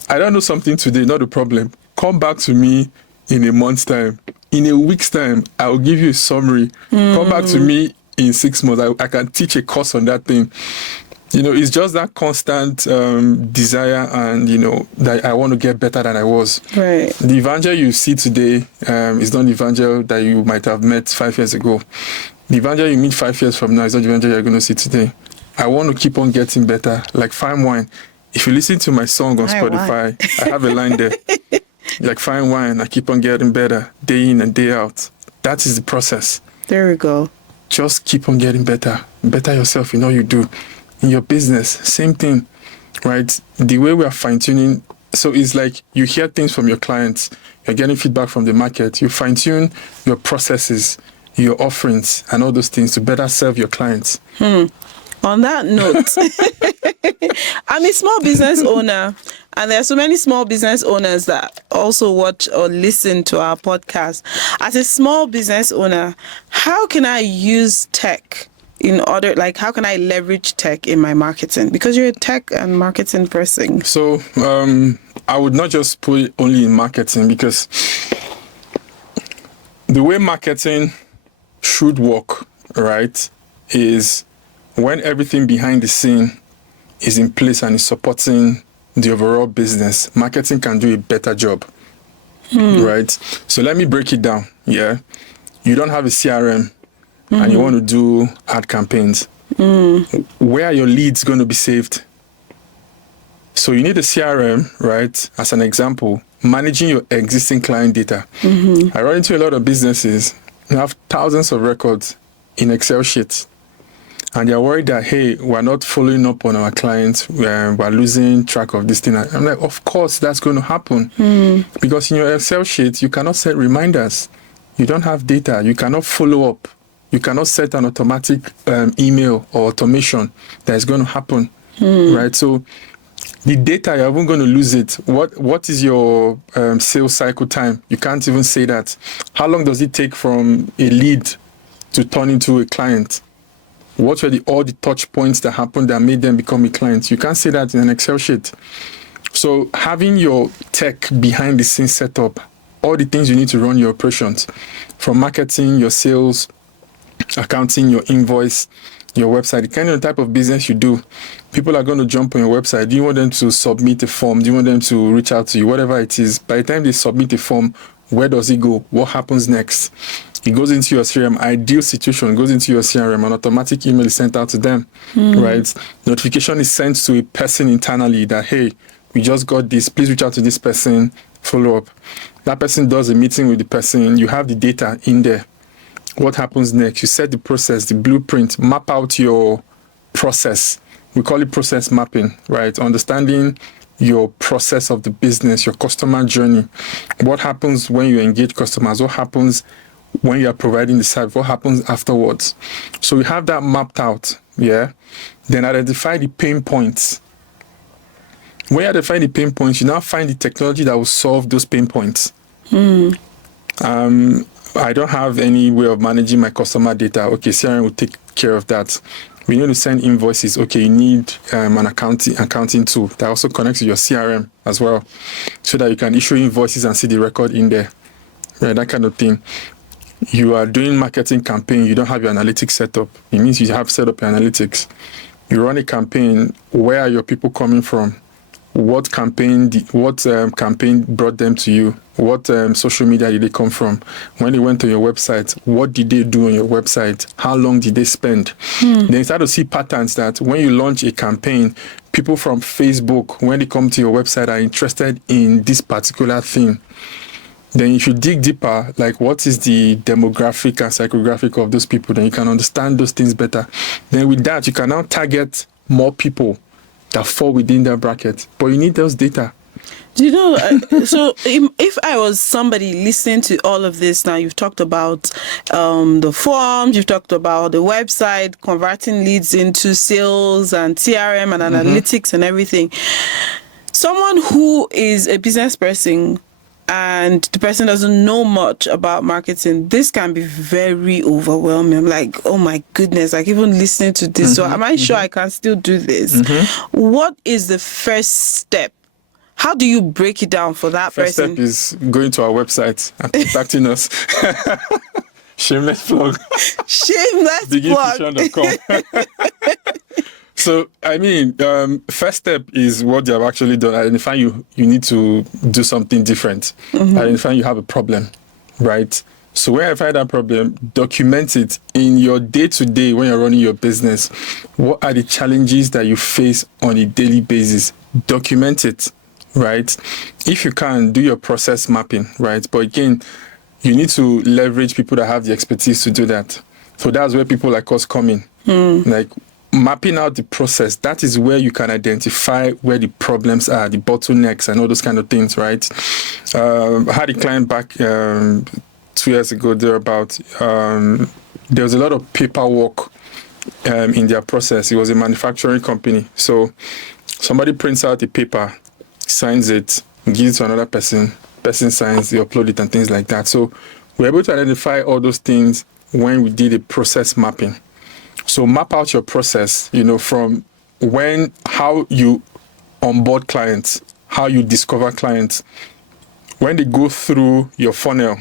I don't know something today, not a problem. Come back to me in a month's time. In a week's time, I will give you a summary. Come back to me in 6 months. I can teach a course on that thing. You know, it's just that constant desire and, you know, that I want to get better than I was. Right. The Evangel you see today is not the Evangel that you might have met 5 years ago. The Evangel you meet 5 years from now is not the Evangel you're going to see today. I want to keep on getting better. Like fine wine. If you listen to my song on Fine Spotify, I have a line there. Like fine wine, I keep on getting better day in and day out. That is the process. There we go. Just keep on getting better. Better yourself in all you do. In your business, same thing, right? The way we are fine-tuning, so it's like you hear things from your clients, you're getting feedback from the market, you fine-tune your processes, your offerings, and all those things to better serve your clients. On that note, I'm a small business owner, and there are so many small business owners that also watch or listen to our podcast. As a small business owner, how can I use tech in order, like, how can I leverage tech in my marketing? Because you're a tech and marketing person. So I would not just put it only in marketing, because the way marketing should work, right, is when everything behind the scene is in place and is supporting the overall business, marketing can do a better job, right? So let me break it down, yeah? You don't have a CRM and you want to do ad campaigns. Where are your leads going to be saved? So you need a CRM, right? As an example, managing your existing client data. I run into a lot of businesses who have thousands of records in Excel sheets. And they're worried that, hey, we're not following up on our clients, we're losing track of this thing. I'm like, of course, that's going to happen. Because in your Excel sheet, you cannot set reminders. You don't have data. You cannot follow up. You cannot set an automatic email or automation that is going to happen, right? So the data, you're even going to lose it. What is your sales cycle time? You can't even say that. How long does it take from a lead to turn into a client? What were all the touch points that happened that made them become a client? You can't say that in an Excel sheet. So having your tech behind the scenes set up, all the things you need to run your operations, from marketing, your sales, accounting, your invoice, your website, the kind of type of business you do, people are going to jump on your website. Do you want them to submit a form? Do you want them to reach out to you? Whatever it is, by the time they submit a form, where does it go? What happens next? It goes into your CRM. Ideal situation goes into your CRM. An automatic email is sent out to them, right? Notification is sent to a person internally that, hey, we just got this. Please reach out to this person. Follow up. That person does a meeting with the person. You have the data in there. What happens next? You set the process, the blueprint, map out your process. We call it process mapping, right? Understanding your process of the business, your customer journey. What happens when you engage customers? What happens when you are providing the service? What happens afterwards? So we have that mapped out, yeah? Then identify the pain points. When you identify the pain points, you now find the technology that will solve those pain points. I don't have any way of managing my customer data. Okay, CRM will take care of that. We need to send invoices. Okay, you need an accounting tool that also connects to your CRM as well, so that you can issue invoices and see the record in there, right? That kind of thing. You are doing marketing campaign, you don't have your analytics set up. It means you have set up your analytics. You run a campaign, where are your people coming from? What campaign brought them to you? What social media did they come from? When they went to your website, what did they do on your website? How long did they spend? Then you start to see patterns that when you launch a campaign, people from Facebook, when they come to your website, are interested in this particular thing. Then if you dig deeper, like what is the demographic and psychographic of those people, then you can understand those things better. Then with that, you can now target more people that fall within that bracket. But you need those data. Do you know, so if I was somebody listening to all of this now, you've talked about the forms, you've talked about the website, converting leads into sales and CRM and analytics and everything. Someone who is a business person and the person doesn't know much about marketing, this can be very overwhelming. I'm like, oh my goodness, like even listening to this, so am I sure I can still do this? What is the first step? How do you break it down for that First person? step is going to our website and contacting us. Shameless plug. Shameless plug. BeginFusion.com. So, I mean, first step is what they have actually done. Identifying you need to do something different. Identifying you have a problem, right? So when I find that problem, document it in your day-to-day when you're running your business. What are the challenges that you face on a daily basis? Document it, right? If you can, do your process mapping, right? But again, you need to leverage people that have the expertise to do that. So that's where people like us come in. Like mapping out the process, that is where you can identify where the problems are, the bottlenecks and all those kind of things, right? I had a client back 2 years ago thereabout. There was a lot of paperwork in their process. It was a manufacturing company. So somebody prints out a paper, signs it, gives it to another person signs, they upload it and things like that. So we're able to identify all those things when we did a process mapping. So map out your process, from how you onboard clients, how you discover clients, when they go through your funnel,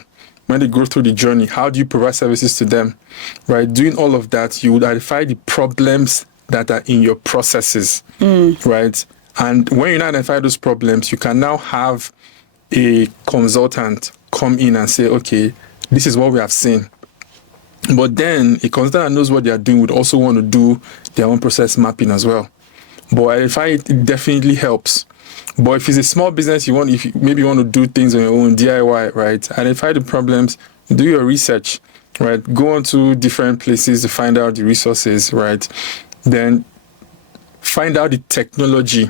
when they go through the journey, how do you provide services to them, right? Doing all of that, you would identify the problems that are in your processes, right? And when you identify those problems, you can now have a consultant come in and say, okay, this is what we have seen. But then a consultant that knows what they are doing would also want to do their own process mapping as well. But identify it definitely helps. But if it's a small business, if you maybe want to do things on your own, DIY, right? Identify the problems, do your research, right? Go on to different places to find out the resources, right? Then find out the technology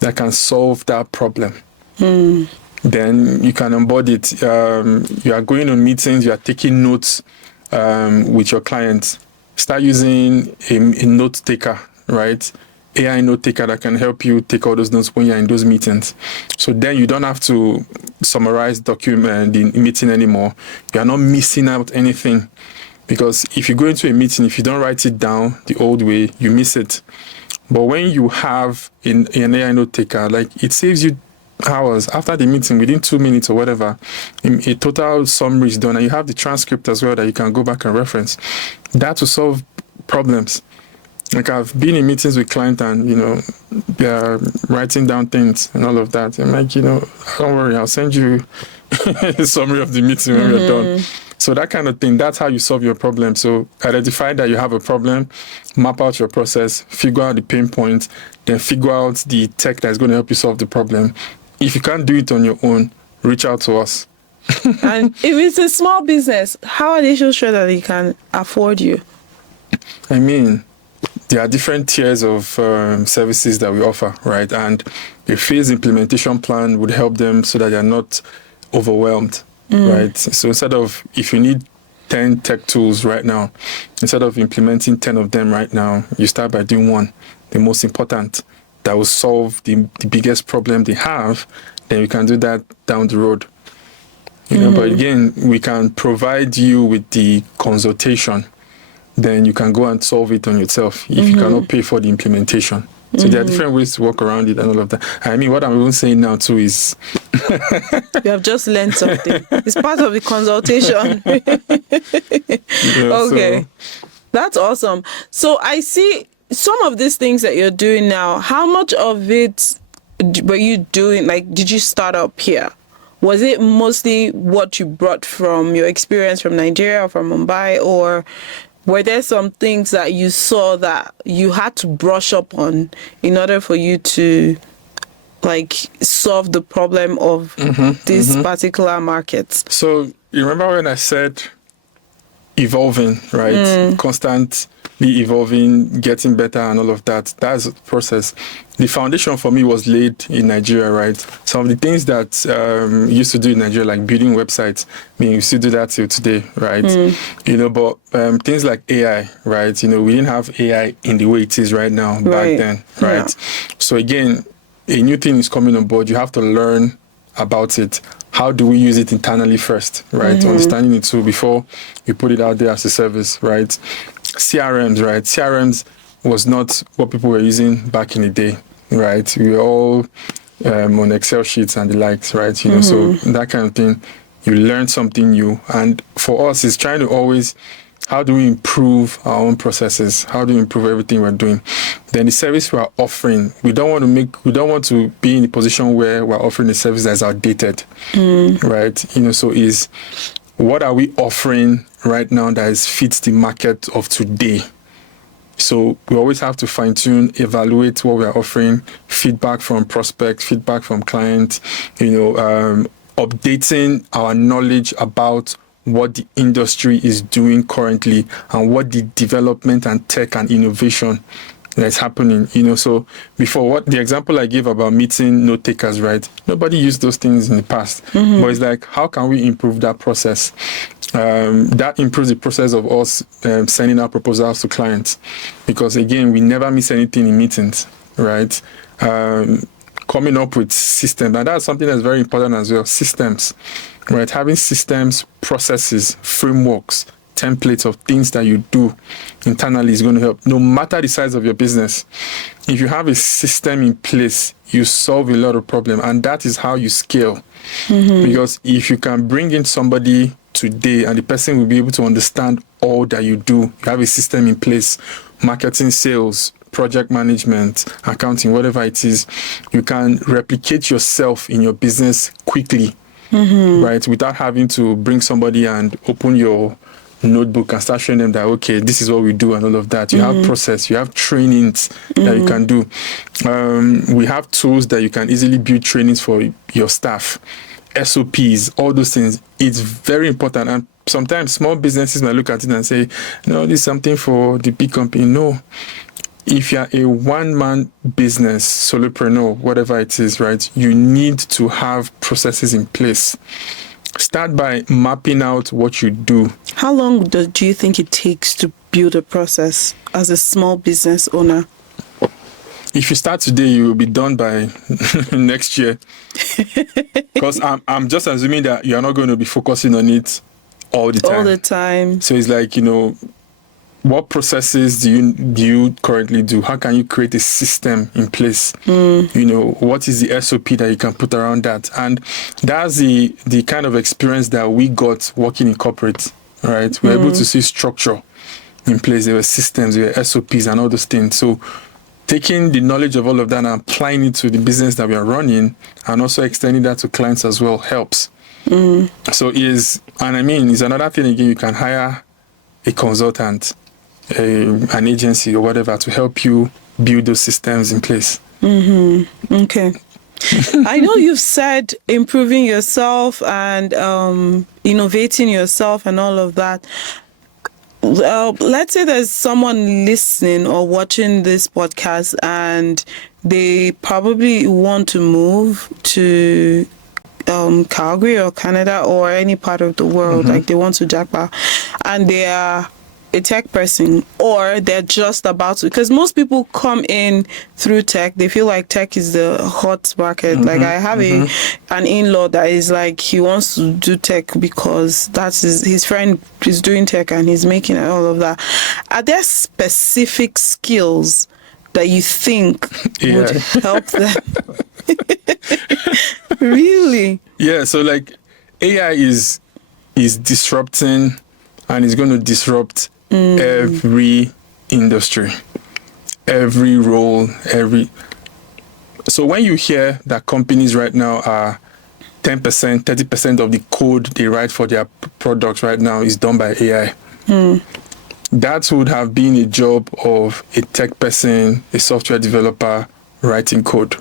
that can solve that problem. Then you can onboard it. You are going on meetings, you are taking notes with your clients. Start using a note taker, right? AI note taker that can help you take all those notes when you're in those meetings. So then you don't have to summarize document the meeting anymore. You are not missing out anything. Because if you go into a meeting, if you don't write it down the old way, you miss it. But when you have an AI note taker, like it saves you hours after the meeting, within 2 minutes or whatever, a total summary is done, and you have the transcript as well that you can go back and reference. That will solve problems. Like I've been in meetings with clients and, they're writing down things and all of that. I'm like, don't worry, I'll send you a summary of the meeting when we're done. So that kind of thing, that's how you solve your problem. So identify that you have a problem, map out your process, figure out the pain points, then figure out the tech that's going to help you solve the problem. If you can't do it on your own, reach out to us. And if it's a small business, how are they so sure that they can afford you? I mean, there are different tiers of services that we offer, right? And a phased implementation plan would help them so that they're not overwhelmed, right? So if you need 10 tech tools right now, instead of implementing 10 of them right now, you start by doing one, the most important, that will solve the biggest problem they have. Then you can do that down the road. But again, we can provide you with the consultation. Then you can go and solve it on yourself if you cannot pay for the implementation. So there are different ways to work around it and all of that. I mean, what I'm even saying now too is... You have just learned something. It's part of the consultation. Okay. So. That's awesome. So I see some of these things that you're doing now. How much of it were you doing? Like, did you start up here? Was it mostly what you brought from your experience from Nigeria or from Mumbai, or were there some things that you saw that you had to brush up on in order for you to solve the problem of this particular market? So you remember when I said evolving, right? Constantly evolving, getting better and all of that. That's a process. The foundation for me was laid in Nigeria, right? Some of the things that used to do in Nigeria, like building websites, we still do that till today, right? But things like AI, right? We didn't have AI in the way it is right now back then, right? Yeah. So again, a new thing is coming on board. You have to learn about it. How do we use it internally first, right? Understanding it too before you put it out there as a service, right? CRMs, right? CRMs was not what people were using back in the day, right? We were all on Excel sheets and the likes, right? So that kind of thing, you learn something new. And for us, it's trying to always, how do we improve our own processes? How do we improve everything we're doing? Then the service we're offering, we don't want to be in a position where we're offering a service that's outdated, right? So is what are we offering right now that fits the market of today? So we always have to fine-tune, evaluate what we are offering, feedback from prospects, feedback from clients, updating our knowledge about what the industry is doing currently and what the development and tech and innovation that's happening. So before, what the example I gave about meeting note takers, right? Nobody used those things in the past, but it's like, how can we improve that process? That improves the process of us sending out proposals to clients, because again, we never miss anything in meetings, right? Coming up with systems, and that's something that's very important as well. Systems, right? Having systems, processes, frameworks, templates of things that you do internally is going to help, no matter the size of your business. If you have a system in place, you solve a lot of problems, and that is how you scale. Because if you can bring in somebody today and the person will be able to understand all that you do, you have a system in place, marketing, sales, project management, accounting, whatever it is, you can replicate yourself in your business quickly, right? Without having to bring somebody and open your notebook and start showing them that, okay, this is what we do and all of that. You have process, you have trainings that you can do. We have tools that you can easily build trainings for your staff, SOPs, all those things. It's very important. And sometimes small businesses might look at it and say, no, this is something for the big company. No. If you're a one-man business, solopreneur, whatever it is, right, you need to have processes in place. Start by mapping out what you do. How long do you think it takes to build a process as a small business owner? If you start today, you will be done by next year. Because I'm just assuming that you are not going to be focusing on it all the time. All the time. So it's like, what processes do you currently do? How can you create a system in place? What is the SOP that you can put around that? And that's the kind of experience that we got working in corporate, right? We're able to see structure in place. There were systems, there were SOPs and all those things. So taking the knowledge of all of that and applying it to the business that we are running and also extending that to clients as well helps. So it's another thing again, you can hire a consultant, an agency or whatever to help you build those systems in place. Okay. I know you've said improving yourself and innovating yourself and all of that. Let's say there's someone listening or watching this podcast and they probably want to move to Calgary or Canada or any part of the world, like they want to jackpot, and they are a tech person, or they're just about to, because most people come in through tech. They feel like tech is the hot market. Like I have an in-law that is like, he wants to do tech because that's his friend is doing tech and he's making all of that. Are there specific skills that you think would help them? Really? Yeah, so like AI is disrupting and is going to disrupt every industry, every role, So when you hear that companies right now are 10%, 30% of the code they write for their products right now is done by AI, that would have been a job of a tech person, a software developer writing code,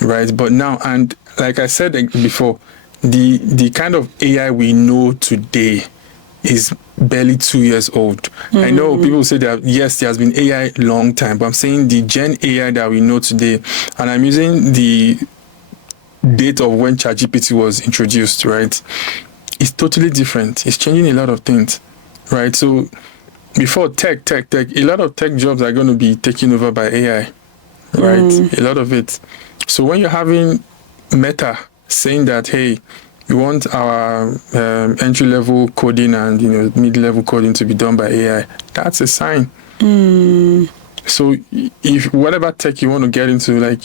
right? But now, and like I said before, the kind of AI we know today is barely 2 years old. I know people say that, yes, there has been AI long time, but I'm saying the Gen AI that we know today, and I'm using the date of when ChatGPT was introduced, right? It's totally different. It's changing a lot of things, right? So before tech, a lot of tech jobs are going to be taken over by AI, right? A lot of it. So when you're having Meta saying that, hey, we want our entry-level coding and mid-level coding to be done by AI, that's a sign. So if whatever tech you want to get into, like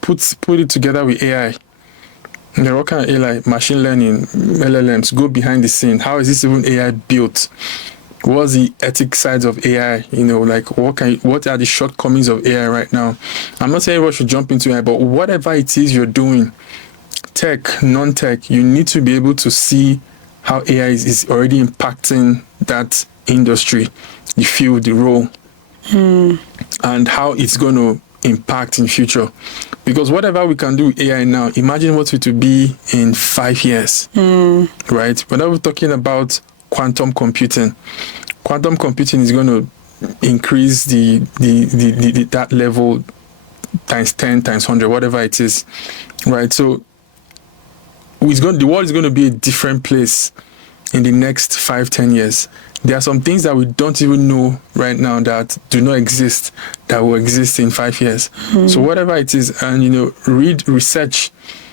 put it together with AI. What kind of AI? Machine learning, LLMs, go behind the scene. How is this even AI built? What's the ethics sides of AI? What are the shortcomings of AI right now? I'm not saying everyone should jump into AI, but whatever it is you're doing, tech, non-tech, you need to be able to see how AI is already impacting that industry, the field, the role, and how it's going to impact in future. Because whatever we can do with AI now, imagine what it will be in 5 years, right? Whenever we're talking about quantum computing is going to increase that level times 10, times 100, whatever it is, right? So the world is going to be a different place in the next 5-10 years. There are some things that we don't even know right now that do not exist that will exist in 5 years. So whatever it is, and research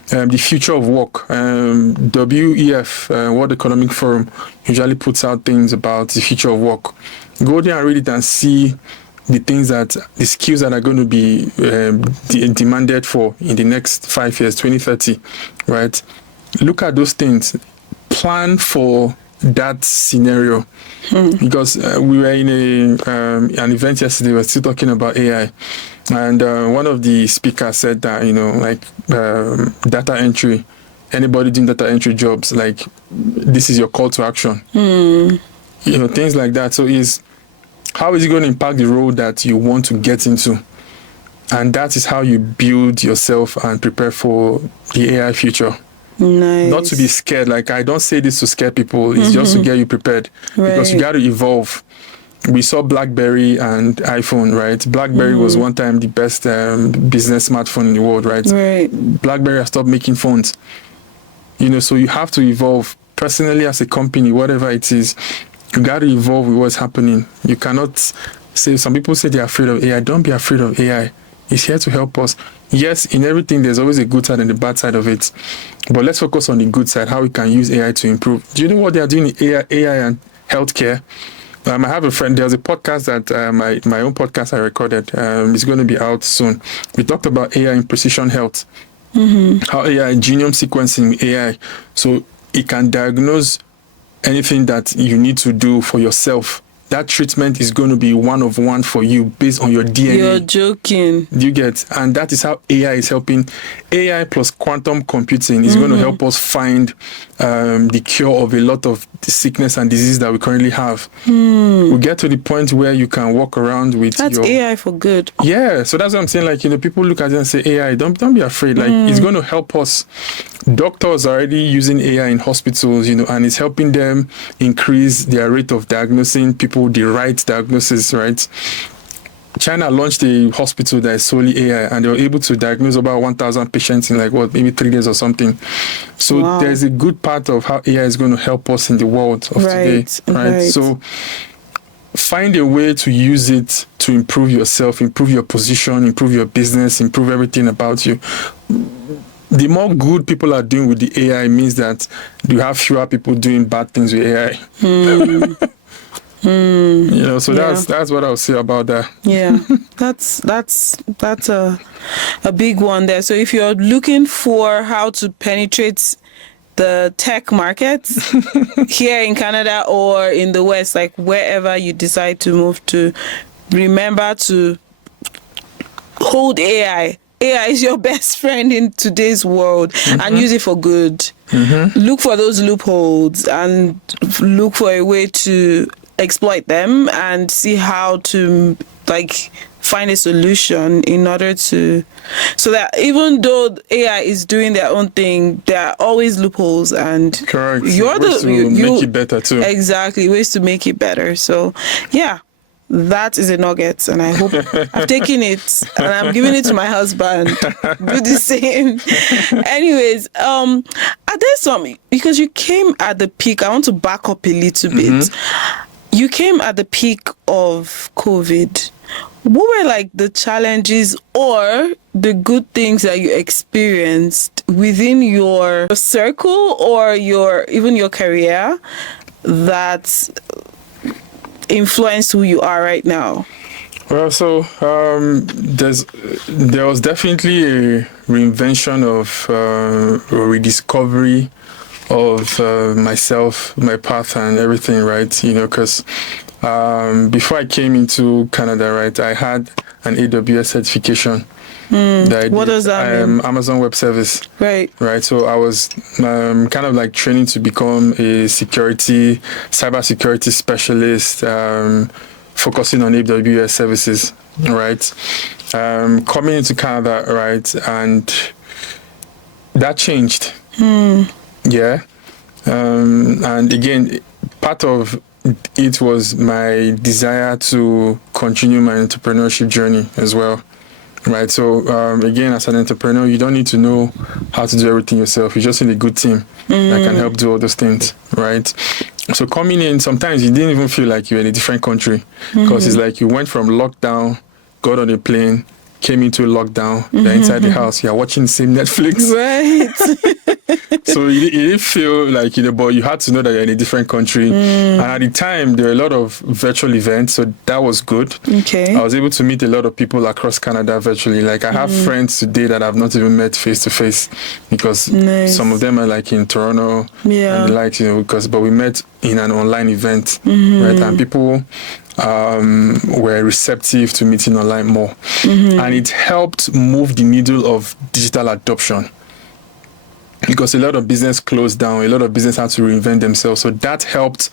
the future of work. WEF, World Economic Forum, usually puts out things about the future of work. Go there and read it and see the skills that are going to be demanded for in the next 5 years, 2030, right? Look at those things. Plan for that scenario. Because we were in an event yesterday, we were still talking about AI. And one of the speakers said that, data entry, anybody doing data entry jobs, like, this is your call to action. Things like that. So how is it going to impact the role that you want to get into? And that is how you build yourself and prepare for the AI future. Nice. Not to be scared. Like, I don't say this to scare people. It's just to get you prepared. Right. Because you got to evolve. We saw BlackBerry and iPhone, right? BlackBerry was one time the best business smartphone in the world, right? Right. BlackBerry has stopped making phones. So you have to evolve. Personally, as a company, whatever it is, you got to evolve with what's happening. You cannot say, some people say they're afraid of AI. Don't be afraid of AI. It's here to help us. Yes, in everything, there's always a good side and the bad side of it. But let's focus on the good side, how we can use AI to improve. Do you know what they are doing in AI and healthcare? I have a friend, there's a podcast that, my own podcast I recorded. It's going to be out soon. We talked about AI in precision health. How AI, genome sequencing with AI. So it can diagnose anything that you need to do for yourself. That treatment is going to be one of one for you based on your DNA. You're joking. Do you get? And that is how AI is helping. AI plus quantum computing is going to help us find the cure of a lot of sickness and disease that we currently have. We get to the point where you can walk around with That's AI for good. Yeah, so that's what I'm saying. Like, people look at it and say, AI, don't be afraid. Like, it's going to help us. Doctors are already using AI in hospitals, and it's helping them increase their rate of diagnosing people the right diagnosis, right? China launched a hospital that is solely AI, and they were able to diagnose about 1,000 patients in maybe 3 days or something. So there's a good part of how AI is going to help us in the world of today, right? So find a way to use it to improve yourself, improve your position, improve your business, improve everything about you. The more good people are doing with the AI means that you have fewer people doing bad things with AI. So that's what I'll say about that. Yeah, that's a big one there. So if you're looking for how to penetrate the tech market here in Canada or in the West, like wherever you decide to move to, remember to hold AI. AI is your best friend in today's world, and use it for good. Look for those loopholes and look for a way to exploit them and see how to find a solution in order to, so that even though AI is doing their own thing, there are always loopholes, and correct. You're make it better too. Exactly, ways to make it better. So yeah. That is a nugget, and I hope I've taken it and I'm giving it to my husband. Do the same. Anyways, are there some, because you came at the peak, I want to back up a little bit. You came at the peak of COVID. What were the challenges or the good things that you experienced within your circle or even your career that influence who you are right now? Well, so there was definitely a reinvention of a rediscovery of myself, my path, and everything, right? Because before I came into Canada, right, an AWS certification. What does that mean? Amazon Web Service. Right. So I was kind of like training to become a cybersecurity specialist, focusing on AWS services, right? Coming into Canada, right? And that changed. Yeah. And again, part of it was my desire to continue my entrepreneurship journey as well. Right. So, again, as an entrepreneur, you don't need to know how to do everything yourself. You just need a good team that can help do all those things. Right. So coming in, sometimes you didn't even feel like you're in a different country because it's like you went from lockdown, got on a plane, came into a lockdown, you're inside the house, you're watching the same Netflix. Right. So you didn't feel like, but you had to know that you're in a different country. And at the time, there were a lot of virtual events, so that was good. Okay. I was able to meet a lot of people across Canada virtually. Like I have friends today that I've not even met face to face because some of them are like in Toronto and the likes, but we met in an online event, right? And people were receptive to meeting online more. And it helped move the needle of digital adoption. Because a lot of business closed down, a lot of business had to reinvent themselves. So that helped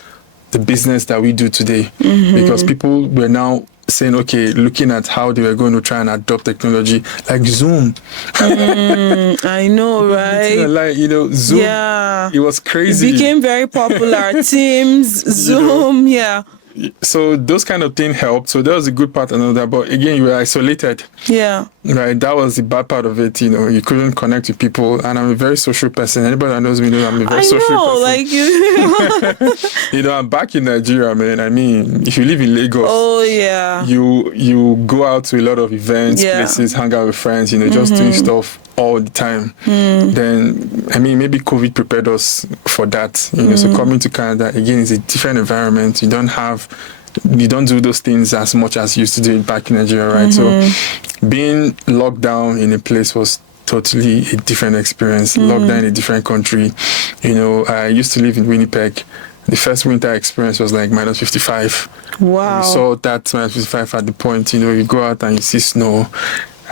the business that we do today. Because people were now saying, okay, looking at how they were going to try and adopt technology, like Zoom. I know, right? Like, Zoom. Yeah. It was crazy. It became very popular. Teams, Zoom, yeah. So those kind of things helped. So that was a good part of that. But again, you were isolated. Yeah. Right. That was the bad part of it. You couldn't connect with people. And I'm a very social person. Anybody that knows me knows I'm a very social person. Like you. I'm back in Nigeria, man. I mean, if you live in Lagos, oh yeah, you go out to a lot of events, places, hang out with friends, just doing stuff all the time. Then, I mean, maybe COVID prepared us for that. So coming to Canada, again, is a different environment. You don't do those things as much as you used to do it back in Nigeria, right? So being locked down in a place was totally a different experience. Locked down in a different country. I used to live in Winnipeg. The first winter experience was like minus 55. Wow. We saw that minus 55 at the point, you go out and you see snow.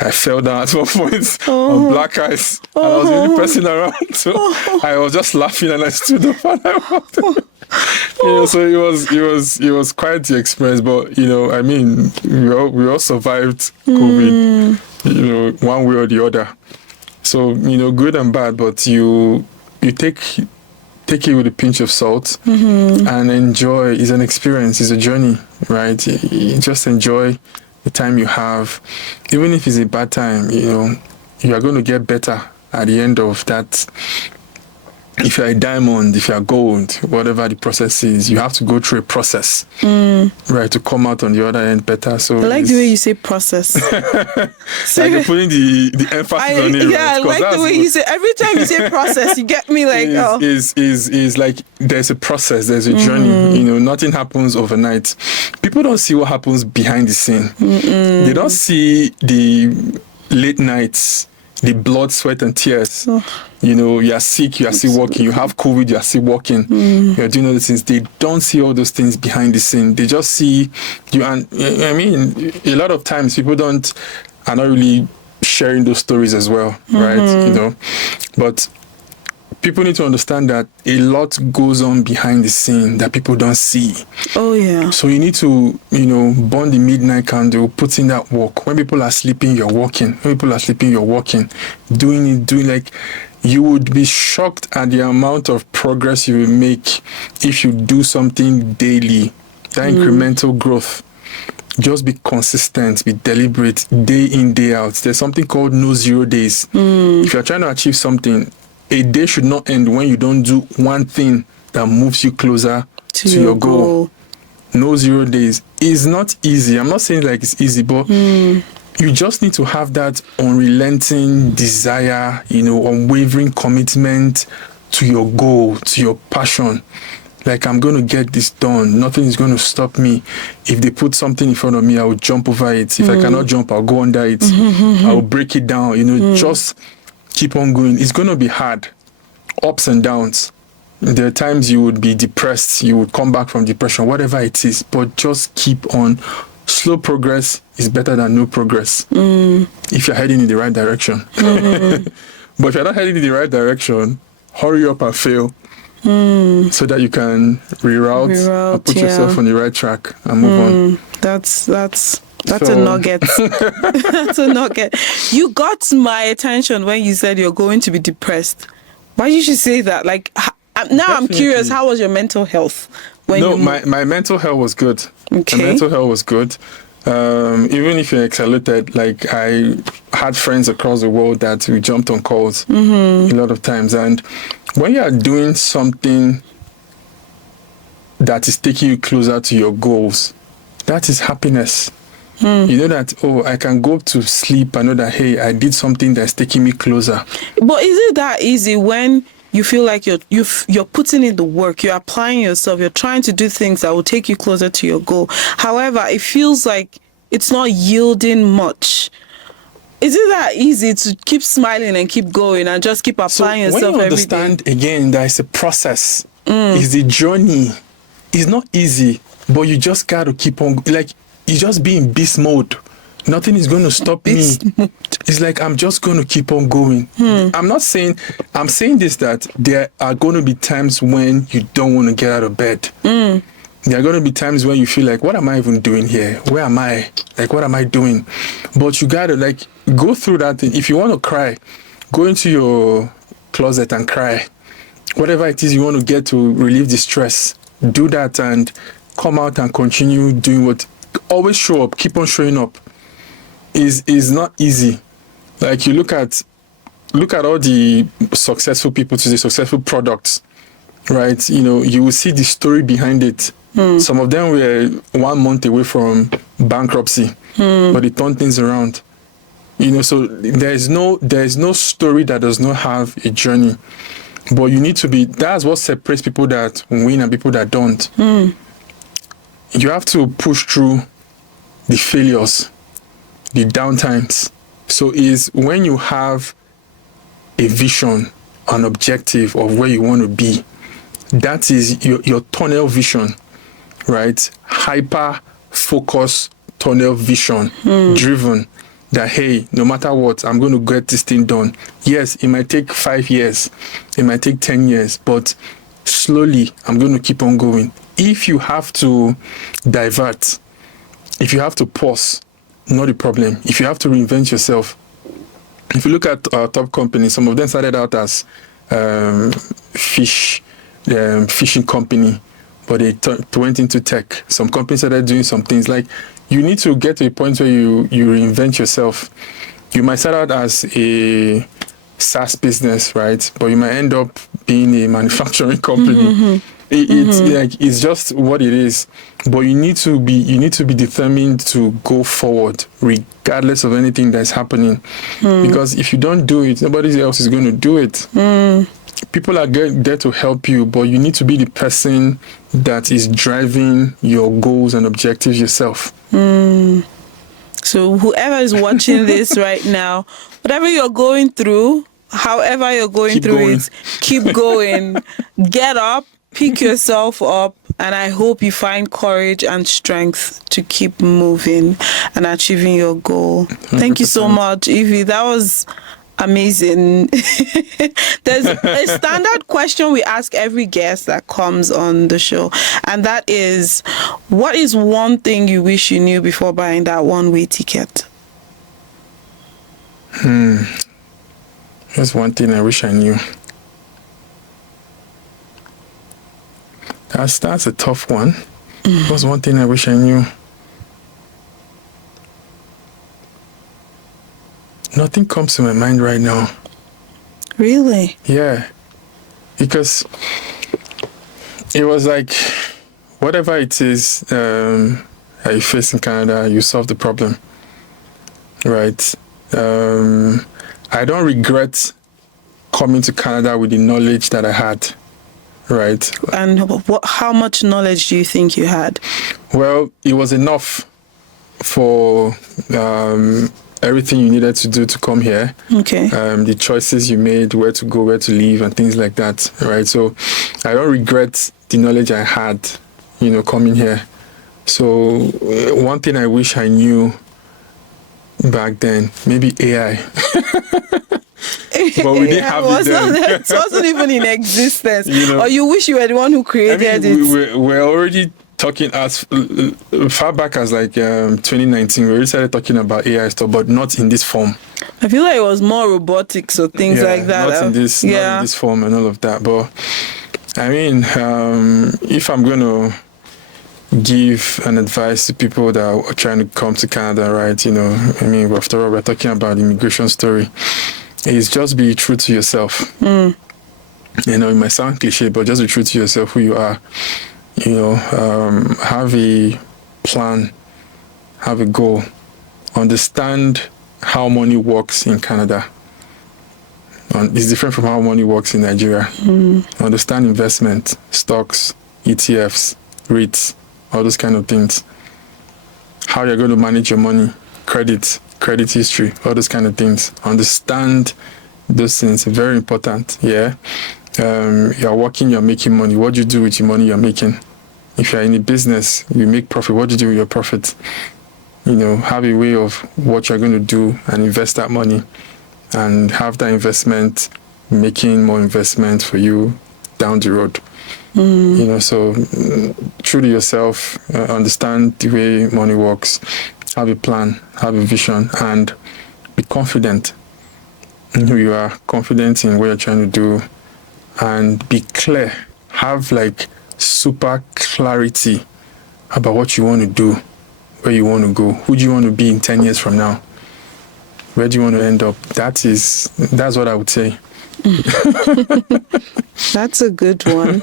I fell down at one point on black ice. And I was the only person around. So I was just laughing and I stood up and I walked. So it was quite the experience. But, I mean, we all survived COVID, one way or the other. So, good and bad, but you take it with a pinch of salt and enjoy. It's an experience, it's a journey, right? You just enjoy the time you have. Even if it's a bad time, you are going to get better at the end of that. If you're a diamond, if you're gold, whatever the process is, you have to go through a process, right, to come out on the other end better. So I like the way you say process. Like you're putting the emphasis on it. Yeah, right? I like the way you say. Every time you say process, you get me like, is like there's a process, there's a journey. Nothing happens overnight. People don't see what happens behind the scene. They don't see the late nights, the blood, sweat, and tears. You are sick, you are still working. You have COVID, you are still working. You are doing all those things. They don't see all those things behind the scene. They just see you. And I mean, a lot of times people are not really sharing those stories as well, right? But people need to understand that a lot goes on behind the scene that people don't see. Oh, yeah. So you need to, burn the midnight candle, put in that work. When people are sleeping, you're working. When people are sleeping, you're working. Doing like, you would be shocked at the amount of progress you will make if you do something daily. That incremental growth. Just be consistent, be deliberate, day in, day out. There's something called no 0 days. If you're trying to achieve something, a day should not end when you don't do one thing that moves you closer to your goal. No 0 days. It's not easy. I'm not saying like it's easy, but you just need to have that unrelenting desire, unwavering commitment to your goal, to your passion. Like, I'm going to get this done. Nothing is going to stop me. If they put something in front of me, I will jump over it. If I cannot jump, I'll go under it. I will break it down. Just keep on going. It's going to be hard. Ups and downs. There are times you would be depressed. You would come back from depression, whatever it is. But just keep on slow progress is better than no progress if you're heading in the right direction. But if you're not heading in the right direction, hurry up and fail so that you can reroute and put yourself on the right track and move on. That's a nugget. That's a nugget. You got my attention when you said you're going to be depressed. Why did you say that? Like, now I'm curious, how was your mental health? My mental health was good. Okay. My mental health was good. Even if you're excellent, like I had friends across the world that we jumped on calls a lot of times. And when you are doing something that is taking you closer to your goals, that is happiness. You know that, I can go to sleep. I know that, hey, I did something that's taking me closer. But is it that easy when you feel like you're putting in the work, you're applying yourself, you're trying to do things that will take you closer to your goal? However, it feels like it's not yielding much. Is it that easy to keep smiling and keep going and just keep applying yourself every day? When you understand, again, that it's a process, it's a journey. It's not easy, but you just got to keep on, like, you just be in beast mode. Nothing is going to stop me. It's like, I'm just going to keep on going. I'm saying this, that there are going to be times when you don't want to get out of bed. There are going to be times when you feel like, what am I even doing here? Where am I? Like, what am I doing? But you got to, like, go through that thing. If you want to cry, go into your closet and cry. Whatever it is you want to get to relieve the stress, do that and come out and continue doing what. Always show up. Keep on showing up. Is not easy. Like, you look at all the successful people today, successful products, right? You know, you will see the story behind it. Some of them were 1 month away from bankruptcy, but they turned things around. You know, so there is no story that does not have a journey. But you need to be. That's what separates people that win and people that don't. You have to push through the failures, the downtimes. So is when you have a vision, an objective of where you want to be, that is your tunnel vision, right? Hyper focus tunnel vision, driven, that, hey, no matter what, I'm going to get this thing done. Yes, it might take 5 years, it might take 10 years, but slowly I'm going to keep on going. If you have to divert, if you have to pause, not a problem. If you have to reinvent yourself, if you look at our top companies, some of them started out as fishing company, but they went into tech. Some companies started doing some things. Like, you need to get to a point where you reinvent yourself. You might start out as a SaaS business, right? But you might end up being a manufacturing company. It's just what it is. But you need to be determined to go forward regardless of anything that's happening. Because if you don't do it, nobody else is going to do it. People are there to help you, but you need to be the person that is driving your goals and objectives yourself. So whoever is watching this right now, whatever you're going through, however you're going through it, keep going. Get up, pick yourself up, and I hope you find courage and strength to keep moving and achieving your goal. 100%. Thank you so much, Evie. That was amazing. There's a standard question we ask every guest that comes on the show, and that is, what is one thing you wish you knew before buying that one-way ticket? There's one thing I wish I knew. That's a tough one. What's one thing I wish I knew? Nothing comes to my mind right now. Really? Yeah. Because it was like, whatever it is that you face in Canada, you solve the problem. Right? I don't regret coming to Canada with the knowledge that I had. Right. And how much knowledge do you think you had? Well, it was enough for everything you needed to do to come here. Okay. The choices you made, where to go, where to live, and things like that. Right. So I don't regret the knowledge I had, coming here. So one thing I wish I knew back then, maybe AI. But we didn't have it then. It wasn't even in existence. You know? Or you wish you were the one who created it. We're already talking as far back as like 2019. We already started talking about AI stuff, but not in this form. I feel like it was more robotics or things like that. Not in this form and all of that. But I mean, if I'm going to give an advice to people that are trying to come to Canada, right? You know, I mean, after all, we're talking about the immigration story. Is just be true to yourself. You know, it might sound cliche, but just be true to yourself, who you are. You know, have a plan, have a goal, understand how money works in Canada. It's different from how money works in Nigeria. Understand investment, stocks, ETFs, REITs, all those kind of things. How you're going to manage your money, credit history, all those kind of things. Understand those things, very important. Yeah. You're working, you're making money. What do you do with your money you're making? If you're in a business, you make profit, what do you do with your profit? You know, have a way of what you're going to do and invest that money and have that investment making more investment for you down the road. You know, so true to yourself, understand the way money works, have a plan, have a vision, and be confident in who you are, confident in what you're trying to do, and be clear. Have like super clarity about what you want to do, where you want to go, who do you want to be in 10 years from now, where do you want to end up. That's what I would say. That's a good one.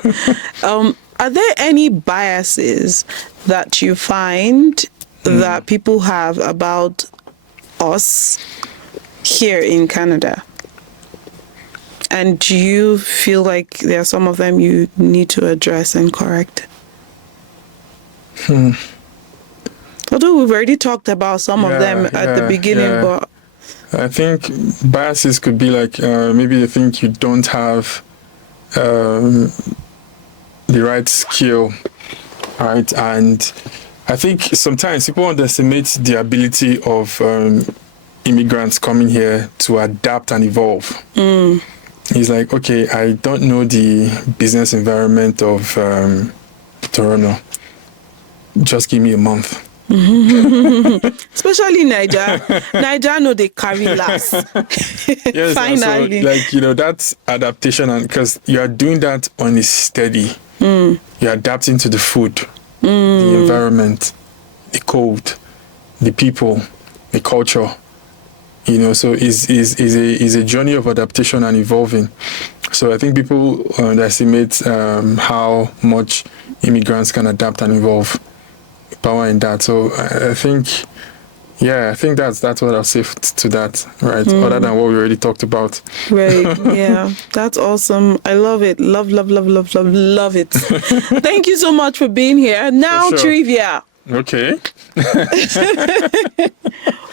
Are there any biases that you find that people have about us here in Canada? And do you feel like there are some of them you need to address and correct? Although we've already talked about some of them at the beginning, but I think biases could be like maybe they think you don't have the right skill, right? And I think sometimes people underestimate the ability of immigrants coming here to adapt and evolve. It's like, okay, I don't know the business environment of Toronto. Just give me a month. Especially Naija know they carry last. Yes, finally. So, like, you know, that's adaptation, and because you are doing that on a steady, you're adapting to the food, the environment, the cold, the people, the culture. You know, so is a journey of adaptation and evolving. So I think people underestimate how much immigrants can adapt and evolve. Power in that. So I think that's what I'll say to that, right? Other than what we already talked about. Right. Yeah. That's awesome. I love it. Love it. Thank you so much for being here. Now, For sure. Trivia. Okay.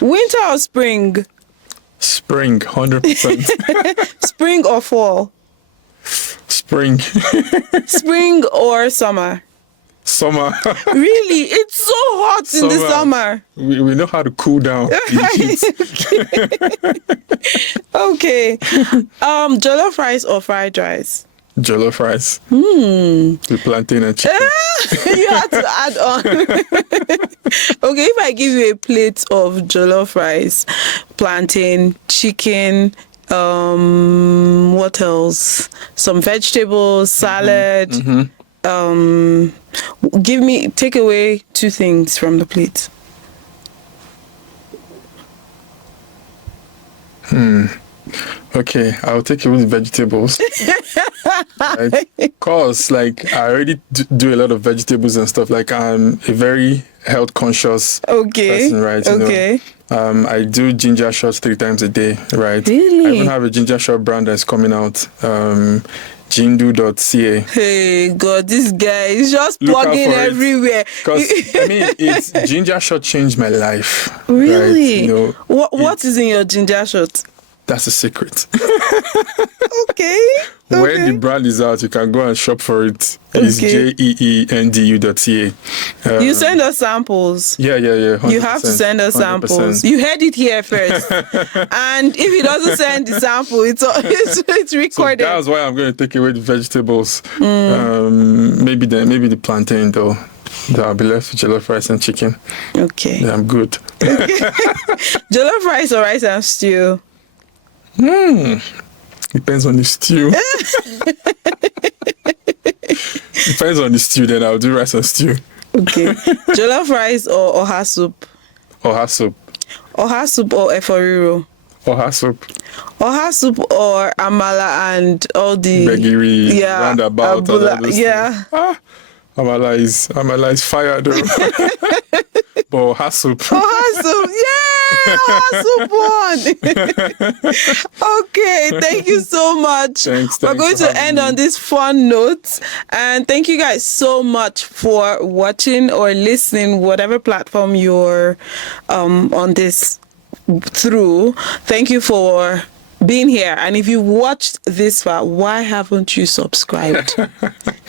Winter or spring? Spring, 100%. Spring or fall? Spring. Spring or summer? Summer. Really? It's so hot in the summer. We know how to cool down. Okay. Jollof rice or fried rice? Jollof rice. The plantain and chicken. You had to add on. Okay, if I give you a plate of jollof rice, plantain, chicken, what else? Some vegetables, salad. Take away two things from the plate. Okay, I'll take away the vegetables. Right? Cause like I already do a lot of vegetables and stuff. Like I'm a very health conscious person, right? You Okay. know, I do ginger shots 3 times a day, right? Really? I even have a ginger shot brand that's coming out. Jindu.ca. Hey God, this guy is just Look out plugging for it. everywhere. Because I mean, ginger shot changed my life. Really? Right? You know, What is in your ginger shot? That's a secret. Okay. When the brand is out, you can go and shop for it. It's jeendu.ca. You send us samples. Yeah. 100%, you have to send us 100%. samples. You heard it here first. And if he doesn't send the sample, it's recorded. So that's why I'm going to take away the vegetables. Maybe the plantain though. I'll be left with jollof rice and chicken. Okay. Yeah, I'm good. Jollof rice or rice and stew? Depends on the stew. Depends on the stew, then I'll do rice and stew. Okay. Jollof rice or oha soup? Oha soup. Oha soup or eforiro? Oha soup. Oha soup or amala and all the... Begiri, roundabout. Yeah. Amala is fire though. But oha soup. Oha soup, yeah! Oha soup one! Okay, thank you so much. Thanks We're going to end on this fun note. And thank you guys so much for watching or listening, whatever platform you're on this through. Thank you for being here. And if you watched this far, why haven't you subscribed?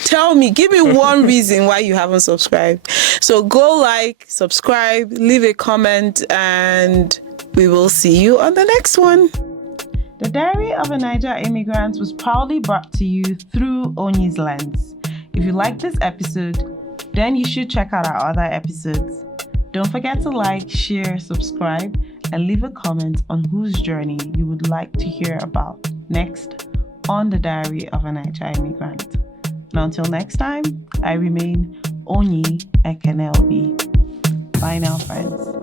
Tell me, give me one reason why you haven't subscribed. So go like, subscribe, leave a comment, and we will see you on the next one. The Diary of a Naija Immigrant was proudly brought to you through Onyi's Lens. If you like this episode, then you should check out our other episodes. Don't forget to like, share, subscribe, and leave a comment on whose journey you would like to hear about next on The Diary of a Naija Immigrant. And until next time, I remain Onyi Ekenelbi. Bye now, friends.